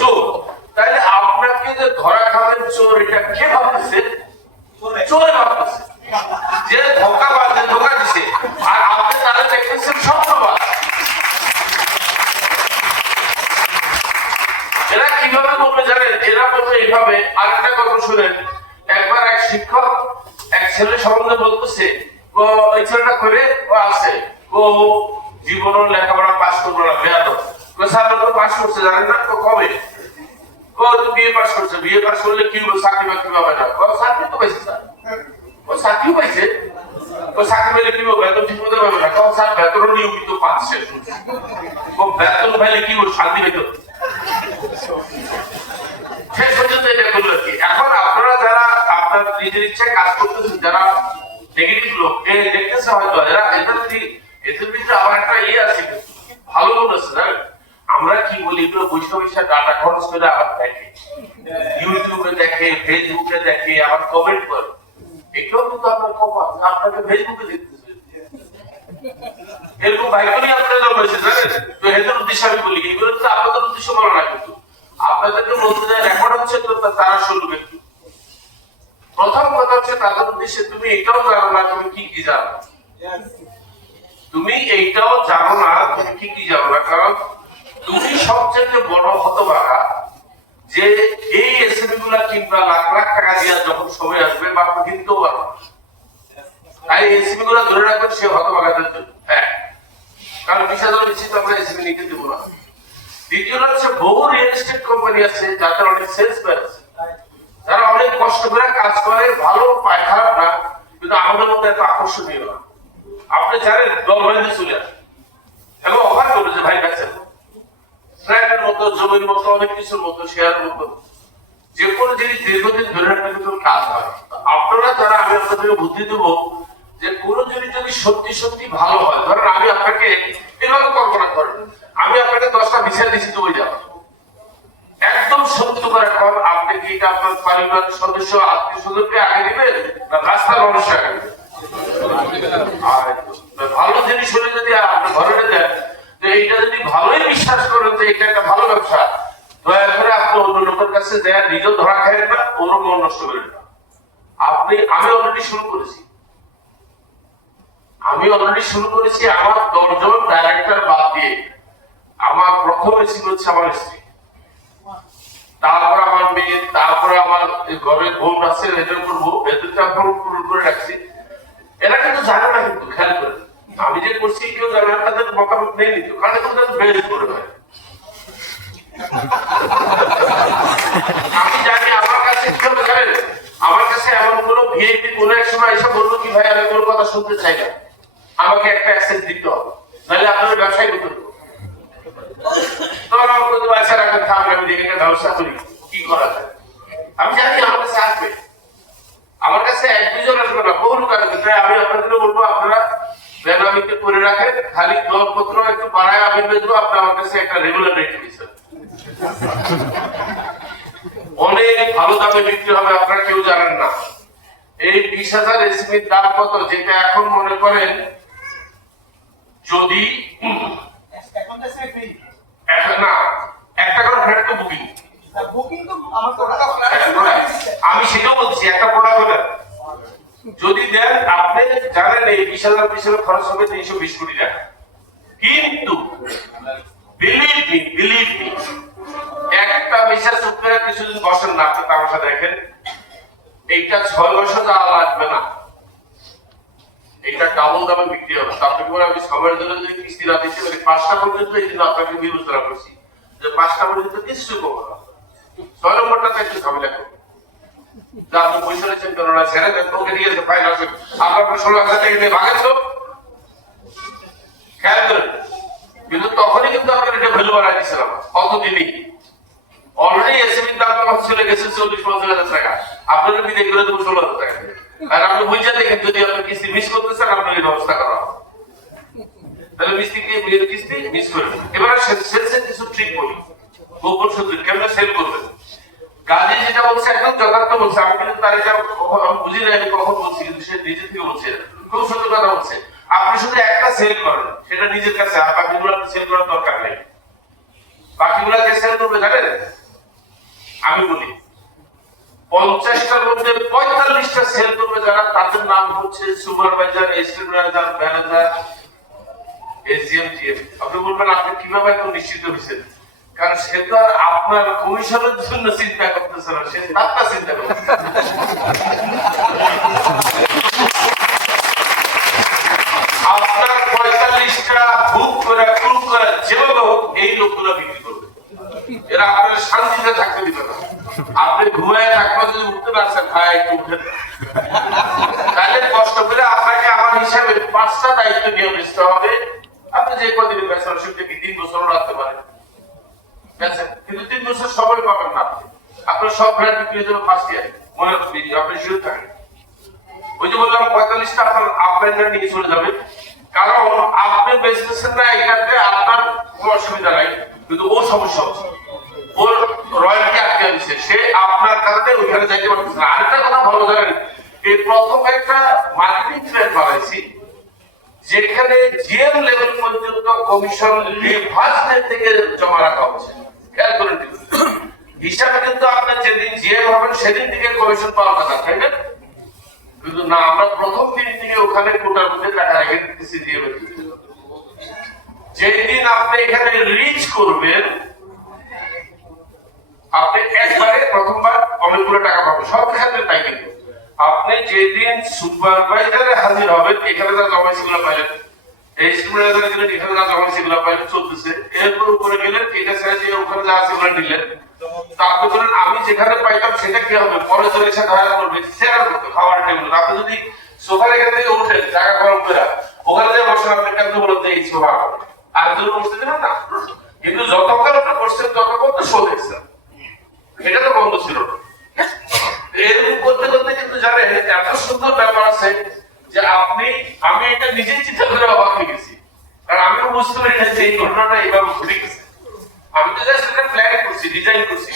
চোর। তাহলে আপনাকে যে ধরা খাবেন চোর, এটা কে ভাবতেছে? চোর ভাবতেছে, যে ধোকাবাজ, যে ধোকা দিছে। আর আপনি তারা দেখতেছেন স্বপ্নবাজ। এরা কিভাবে বলবে জানেন? এরা বলবে এইভাবে। আরেকটা কথা শুনেন, একবার এক শিক্ষক এক ছেলে সম্বন্ধে বলতেছে, ওই ছেলেটা করে ও আছে, ও জীবনের লেখাপড়া পাস করবো না, বেয়াদব। স্যার পাস করছে জানেন না? কবে? বিয়ে পাস করছে। বিয়ে পাস করলে কি হলো? চাকরি বাকরি পাবে না। চাকরি তো পাইছে স্যার, ও চাকরিও পাইছে। ও চাকরি পাইলে কি হবে? বেতন ঠিক মতো পাবে না। স্যার বেতন নিয়মিত পাচ্ছে, ও বেতন পাইলে কি হবে? শান্তি পেত। শেষ পর্যন্ত এটা করলো আর কি। এখন আপনারা যারা আপনার নিজের ইচ্ছায় কাজ করতেছেন, যারা নেগেটিভ লোক এ দেখতেছে হয়তো এরা এদের ভিতরে আমার একটা আছে ভালো গুণ আছে জানেন আমরা কি বলি এগুলো বৈষ্ণবিশা ডাটা খরচ করে আবার দেখে ইউটিউবে দেখে ফেসবুকে দেখে আবার কমেন্ট করে এটাও কিন্তু আপনার কপাল আপনাকে ফেসবুকে দেখতেছে এরকম ভাইগুলি আপনারা বলেছে জানেন তো এদের উদ্দেশ্যে আমি বলি এগুলো তো আপনাদের উদ্দেশ্য বলো না কিন্তু আপনাদেরকে বলতে যায় রেকর্ড হচ্ছে তো তারা শুনবে একটু প্রথম কথা হচ্ছে তাদের উদ্দেশ্যে তুমি এটাও জানো না তুমি কি কি জানো তুমি এইটাও জানো না তুমি কি কি জানো না কারণ তুমি সবচেয়ে বড় হতভাগা যে এই এসএমই গুলা কিংবা লাখ লাখ টাকা দিয়ে যখন সময় আসবে বা কিনতেও পারো তাই এসএমই গুলা ধরে রাখবেন সে হতভাগাদের জন্য হ্যাঁ কারণ 20,000 বেশি তো আমরা এসএমই নিতে দেবো না দ্বিতীয় হচ্ছে বহু রিয়েল এস্টেট কোম্পানি আছে যাদের অনেক সেলসম্যান আছে যারা অনেক কষ্ট করে কাজ করে ভালো পায় খারাপ না কিন্তু আমাদের মধ্যে এত আকর্ষণীয় না আপনি জানেন দল বাহিনী চলে আসে এবং অবাক করবে যে ভাই বেচেন ফ্ল্যাটের মতো জমির মতো অনেক কিছুর মতো শেয়ার মতো যে কোনো জিনিস দীর্ঘদিন ধরে রাখলে কিন্তু কাজ হয় আপনারা যারা আমি আপনাদেরকে বুদ্ধি দেবো যে কোনো জিনিস যদি সত্যি সত্যি ভালো হয় ধরেন আমি আপনাকে এভাবে কল্পনা করেন আমি আপনাকে 10টা ভিসা দিচ্ছি তো ওই যাবো একদম সত্য করে কম আপনি কি আপনার পারিবারিক সদস্য আত্মীয় স্বজনকে আগে দিবেন না রাস্তার মানুষকে আগে দিবেন আর ভালো জিনিস হলে যদি আপনি ঘরে দেন তো এইটা যদি ভালোই বিশ্বাস করেন যে এটা একটা ভালো ব্যবসা দয়া করে আপনি অন্য লোকের কাছে যায় নিজেও ধরা খাইবেন না ওরও মন নষ্ট করেন না আমি অলরেডি শুরু করেছি আমার 10 জন ডাইরেক্টর বাদ দিয়ে আমার প্রথম এসি হচ্ছে আমার স্ত্রী তারপর আমার মেয়ে তারপরে আমার ঘরের বোন আছে এদের করবো এদেরকে পূরণ করে রাখছি এরা কিন্তু জানে না কিন্তু খেয়াল করে আমি যে করছি কেউ জানে না তাদের মতামত নেই নিত কারণ তাদের বেশ করে হয় আমি জানি আমার কাছে জানেন আমার কাছে এমন কোন ভিআইপি কোন এক সময় এসে বললো কি ভাই আমি কোনো কথা শুনতে চাই না আমাকে একটা অ্যাক্সেস দিতে হবে নাহলে আপনাদের ব্যবসায় করতে দেবো আমি জানি আমার কাছে আসবে আমার কাছে 1-2 জন আসবে না বহু লোক আসবে তাই আমি আপনাদের বলবো আপনারা বেনামিতে করে রাখেন খালি দরপত্র একটু বাড়ায় আমি বেচবো আপনি আমার কাছে একটা রেগুলার রেট দিচ্ছেন অনেক ভালো দামে বিক্রি হবে আপনারা কেউ জানেন না এই 20,000 এসএমইর দাম কত যেটা এখন মনে করেন যদি না একটা করে ফ্ল্যাট তো বুকিং তো আমি সেটাও বলছি একটা প্রোডাক্ট হলে যদি দেন আপনি জানেন এই 20,000 পিছনে খরচ হবে 320 কোটি টাকা কিন্তু বিলিভ মি একটা বিশ্বাস করে কিছুদিন বসেন না আপনি তামাশা দেখেন এইটা 6 বছর যাওয়া লাগবে না এটা ডাবল দামে বিক্রি হবে তারপরে পরে আমি সময়ের জন্য যদি কিস্তি না দিতে পারি 5টা পর্যন্ত এই জন্য আপনাকে বিবেচনা করছি যে 5টা পর্যন্ত কিছু কমবে না 6 নম্বরটা একটু ঝামেলা করবে যা আপনি পয়সা নিচ্ছেন কেন না ছেড়ে দেন তোকে নিয়ে এসে ফাইন আসবে আপনার 16,000 টাকা নিয়ে ভাগেছো খেয়াল করেন কিন্তু তখনই কিন্তু আপনার এটা ভ্যালু বাড়াই দিচ্ছিলাম কতদিনই অলরেডি এসএমইর দাম তখন চলে গেছে 40-50,000 টাকা আপনাদের বিদে করে দেবো 16,000 টাকা আর আপনি বুঝা দেখেন যদি আপনি কিস্তি মিস করতেছেন আপনার এই ব্যবস্থা করা হবে তাহলে বিয়ের কিস্তি মিস করবেন এবার সেলসের কিছু ট্রিক বলি গোপন সূত্র কেমন সেল করবেন গাজী যেটা বলছে একদম যথার্থ বলছে আমি কিন্তু তার এটা বুঝি না আমি কখন বলছি কিন্তু সে নিজে থেকে বলছে খুব সুন্দর কথা বলছে আপনি শুধু একটা সেল করেন সেটা নিজের কাছে আর বাকিগুলো সেল করার দরকার নেই বাকিগুলোকে সেল করবে জানেন আমি বলি 50টার মধ্যে 45টা সেল করবে যারা তাদের নাম হচ্ছে supervisor assistant manager manager SGM TM আপনি বলবেন আপনি কিভাবে এত নিশ্চিত হয়েছেন কারণ সে তো আর আপনার কমিশনের জন্য চিন্তা করতেছে না সে তারটা চিন্তা করতেছে আপনার 45টা বুক করে ক্রুজ করে যেভাবে হোক এই লোকগুলো বিক্রি করবে এরা আপনার শান্তিতে থাকতে দিবে না আপনি ঘুমায় থাকলে যদি উঠতে পারছেন ভাই একটু উঠে তাহলে কষ্ট করে আপনাকে আমার হিসাবে 5টা দায়িত্ব নিয়ে বেচতে হবে আপনি যে কদিন বেচার সেটাকে 3 বছর রাখতে পারেন কিন্তু 3 বছর সময় পাবেন না আপনার সব ব্র্যান্ড বিক্রি হয়ে যাবে ফার্স্ট ইয়ার মনে রাখবেন আপনি শিওর থাকেন ওই যে বললাম 45টা আপনার নিয়ে চলে যাবে, কারণ আপনি বেচতেছেন না এখানে, আপনার কোনো অসুবিধা নাই, কিন্তু ওর সমস্যা হচ্ছে, ওর রয়্যালটি আটকে দিচ্ছে, সে আপনার কারণে ওইখানে যাইতে পারতেছে না। আরেকটা কথা ভালো জানেন, এই প্রথম একটা মার্কেটিং প্ল্যান বানাইছি যেখানে জিএম লেভেল পর্যন্ত কমিশন ফার্স্ট ডে থেকে জমা রাখা হচ্ছে। খেয়াল করে দিন, হিসাবে কিন্তু আপনার যেদিন জিএম হবেন সেদিন থেকে কমিশন পাওয়ার কথা, তাই না? কিন্তু না, আমরা প্রথম দিন থেকে ওখানে কোটার মধ্যে টাকা রেখে দিতেছি জিএম এর। যেদিন আপনি এখানে রিচ করবেন, আপনি একবারে প্রথমবার অনেকগুলো টাকা পাবেন, সব ক্ষেত্রে তাই। কিন্তু আপনি যেদিন সুপারভাইজারে হাজির হবেন, এখানে যা জমা সেগুলো পাইলেন, এই সুপারভাইজারে গেলেন, এখানে যা জমা সেগুলো পাইলেন, চলতেছে। এরপর উপরে গেলেন, এটা ছেড়ে দিয়ে ওখানে যা আছে ওগুলো নিলেন। তা আপনি বলেন আমি যেখানে পাইতাম সেটা কি হবে, পরে চলে এসে ধারা করবে, শেয়ার করতে খাওয়ার টেবিল। আপনি যদি সোফার এখান থেকে উঠেন টাকা গরম করে ওখানে যে বসেন, আপনি কেন বলতে এই সোফা আর যদি বসতে দেবেন না, কিন্তু যতক্ষণ আপনি বসছেন ততক্ষণ তো শো দেখছেন, এটা তো বন্ধ ছিল না। এরকম করতে করতে কিন্তু জানেন এত সুন্দর ব্যাপার আছে যে আমি এটা নিজেই চিন্তা করে অবাক হয়ে গেছি, কারণ আমিও বুঝতে পারি না যে এই ঘটনাটা এইভাবে ঘটে গেছে। আমি তো জাস্ট এটা প্ল্যান করছি, ডিজাইন করছি,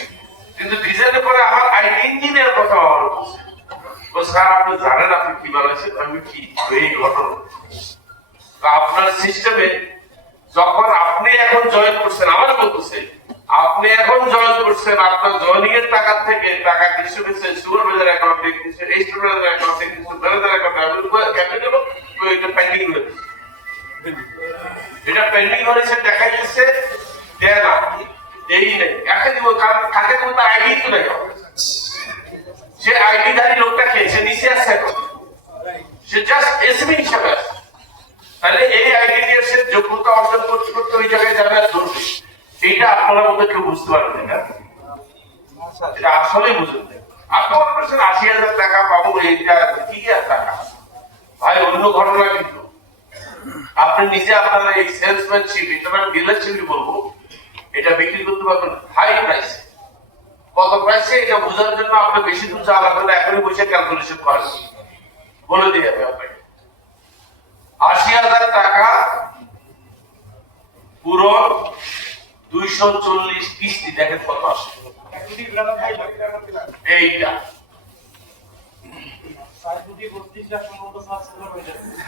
কিন্তু ডিজাইনের পরে আমার আইটি ইঞ্জিনিয়ার কথা আমার বলছে, ও স্যার আপনি জানেন আপনি কি বানাইছেন? আমি কি এই ঘটনা আপনার সিস্টেমে যখন আপনি এখন জয়েন করছেন, আমার বলতেছে আপনি এখন জয়েন করছেন, আপনার জয়েনিং এর টাকা থেকে টাকা কিছু কিছু সুপারভাইজার অ্যাকাউন্টে, কিছু রেজিস্ট্রার অ্যাকাউন্টে, কিছু ম্যানেজার অ্যাকাউন্টে ক্যাপিটাল এটা পেন্ডিং হয়েছে। এটা পেন্ডিং হয়েছে, দেখা যাচ্ছে দেয় না, এই নেই, একা দিব, কারণ কাকে দিব তার আইডি তো নেই। সে আইডি ধারী লোকটা খেয়েছে, নিচে আসছে, সে জাস্ট এসএমই হিসাবে আছে। তাহলে এই আইডি নিয়ে সে যোগ্যতা অর্জন করতে করতে ওই জায়গায় যাবে আর ধরবে, এইটা আপনারা মধ্যে কেউ বুঝতে পারবেন না, এটা আসলেই বুঝুন। আপনি মনে করছেন 80,000 টাকা পাবো, এইটা কি আর টাকা ভাই, অন্য ঘটনা। কিন্তু আপনি নিজে আপনার এই সেলসম্যানশিপ, এটা ডিলারশিপ বলবো, এটা বিক্রি করতে পারবেন হাই প্রাইসে। কত প্রাইসে এটা বোঝার জন্য আপনি বেশি দূর যাওয়া লাগবে না, এখনই বসে ক্যালকুলেশন করেন, বলে দিয়ে যাবে আপনাকে। 80,000 টাকা পুরো 240 কিস্তি, দেখেন কত আসে এইটা।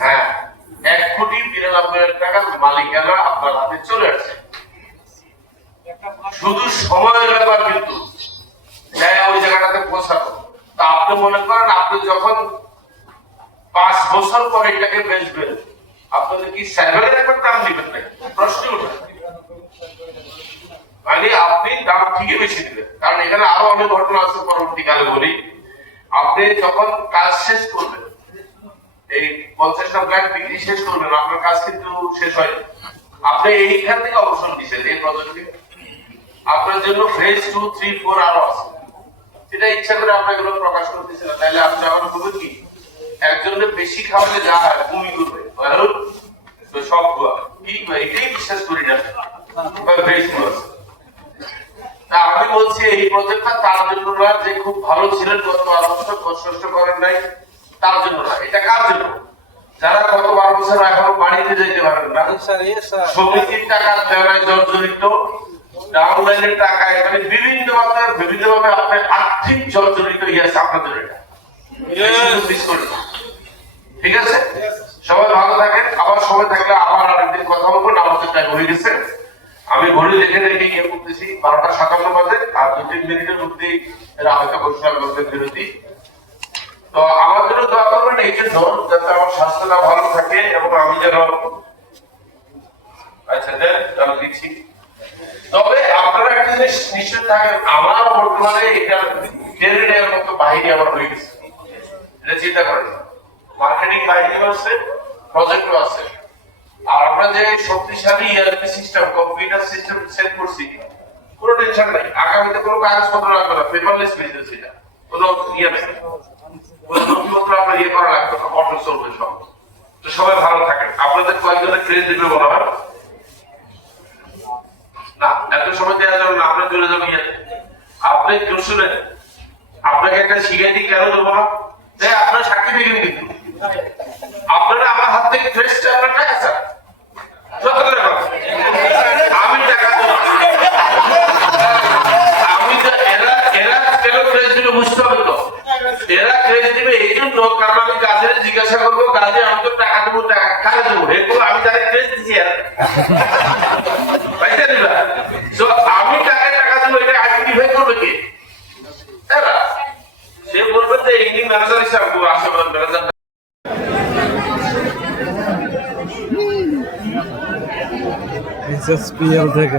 হ্যাঁ, 1,92,00,000 টাকার মালিকানা আপনার হাতে চলে আসছে। শুধু সময়ের ব্যাপার, কিন্তু ওই জায়গাটাতে পৌঁছানো। তা আপনি মনে করেন আপনি যখন 5 বছর পর এটাকে বেচবেন, আপনাদের কি সার্ভেলের একবার দাম দিবেন না? প্রশ্ন ওঠে, মানে আপনি দাম ঠিকই বেশি দিবেন, কারণ এখানে আরো অনেক ঘটনা আছে, পরবর্তীকালে বলি। আপনি যখন কাজ শেষ করবেন, এই 50টা ফ্ল্যাট বিক্রি শেষ করবেন, আপনার কাজ কিন্তু শেষ হয়। আপনি এইখান থেকে অবসর নিচ্ছেন এই প্রজেক্টে, আপনার জন্য ফেজ 2, 3, 4 আরো আছে, সেটা ইচ্ছা করে আপনাকে এগুলো প্রকাশ করতেছে না। তাহলে আপনি আমার বলবেন কি, একজনের বেশি খাওয়ালে যা হয় বমি করবে, তো সব কি এটাই বিশ্বাস করি না। আমি বলছি এই প্রজেক্টটা তার জন্য না যে খুব ভালো ছিলেন, গত 12 বছর কষ্ট করেন নাই, তার জন্য না। এটা কার জন্য? যারা গত 12 বছর এখনো বাড়িতে যেতে পারেন না, সমিতির টাকা দেওয়ায় জর্জরিত, ডাউনলাইনের টাকা, এখানে বিভিন্নভাবে আপনার আর্থিক জর্জরিত আছে আপনাদের। এটা ঠিক আছে, সবাই ভালো থাকেন। আবার সময় থাকলে আবার আরেকদিন কথা বলবো, আমাদের টাইম হয়ে গেছে। আমি ঘড়ি দেখে রেখে গিয়ে করতেছি 12টা 57 বাজে, আর 2-3 মিনিটের মধ্যেই হয়তো ঘোষণা করতে বিরতি। তো আমার জন্য দোয়া করবেন এই জন্য, যাতে আমার স্বাস্থ্যটা ভালো থাকে এবং আমি যেন দিচ্ছি। তবে আপনারা একটা জিনিস নিশ্চয় থাকেন, আমার বর্তমানে এটা টেনে নেওয়ার মতো বাহিনী আমার হয়ে গেছে, এটা চিন্তা করেন। মার্কেটিং বাহিনীও আছে, প্রজেক্টও আছে, আর আমরা যে শক্তিশালী ERP system, computer system set করছি, কোনো টেনশন নাই। আগামীতে কোনো কাগজপত্র লাগবে না, পেপারলেস বিজনেস, এটা কোনো ইয়ে নেই, কোনো নথিপত্র আপনার ইয়ে করা লাগবে না, অটো চলবে সব। তো সবাই ভালো থাকেন। আপনাদের কয়েকজনের ক্রেজ দিবে মনে হয় না, এত সময় দেওয়া যাবে না, আপনার চলে যাবে ইয়ে। আপনি কেউ শুনেন, আপনাকে একটা শিখাইতে কেন দেবো না? তাই আপনার সাক্ষী দিলেন কিন্তু আপনারা আমার হাত থেকে ক্রেস্টে আপনার টাকা স্যার সত্য করে বলেন। আমি টাকা দেবো না। আমি তো এরা কেন ক্রেস্ট দিবে বুঝতে হবে তো। এরা ক্রেস্ট দিবে এই জন্য কারণ আমি গাছের জিজ্ঞাসা করবো গাছে আমি তো টাকা দেবো টাকা কাকে দেবো এরকম আমি তাদের ক্রেস্ট দিচ্ছি আর পাইতে দিবা। তো আমি কাকে টাকা দেবো এটা আইডেন্টিফাই করবে কি এরা সে বলবে যে এই ম্যানেজার হিসাবে আসে ম্যানেজার SSPL থেকে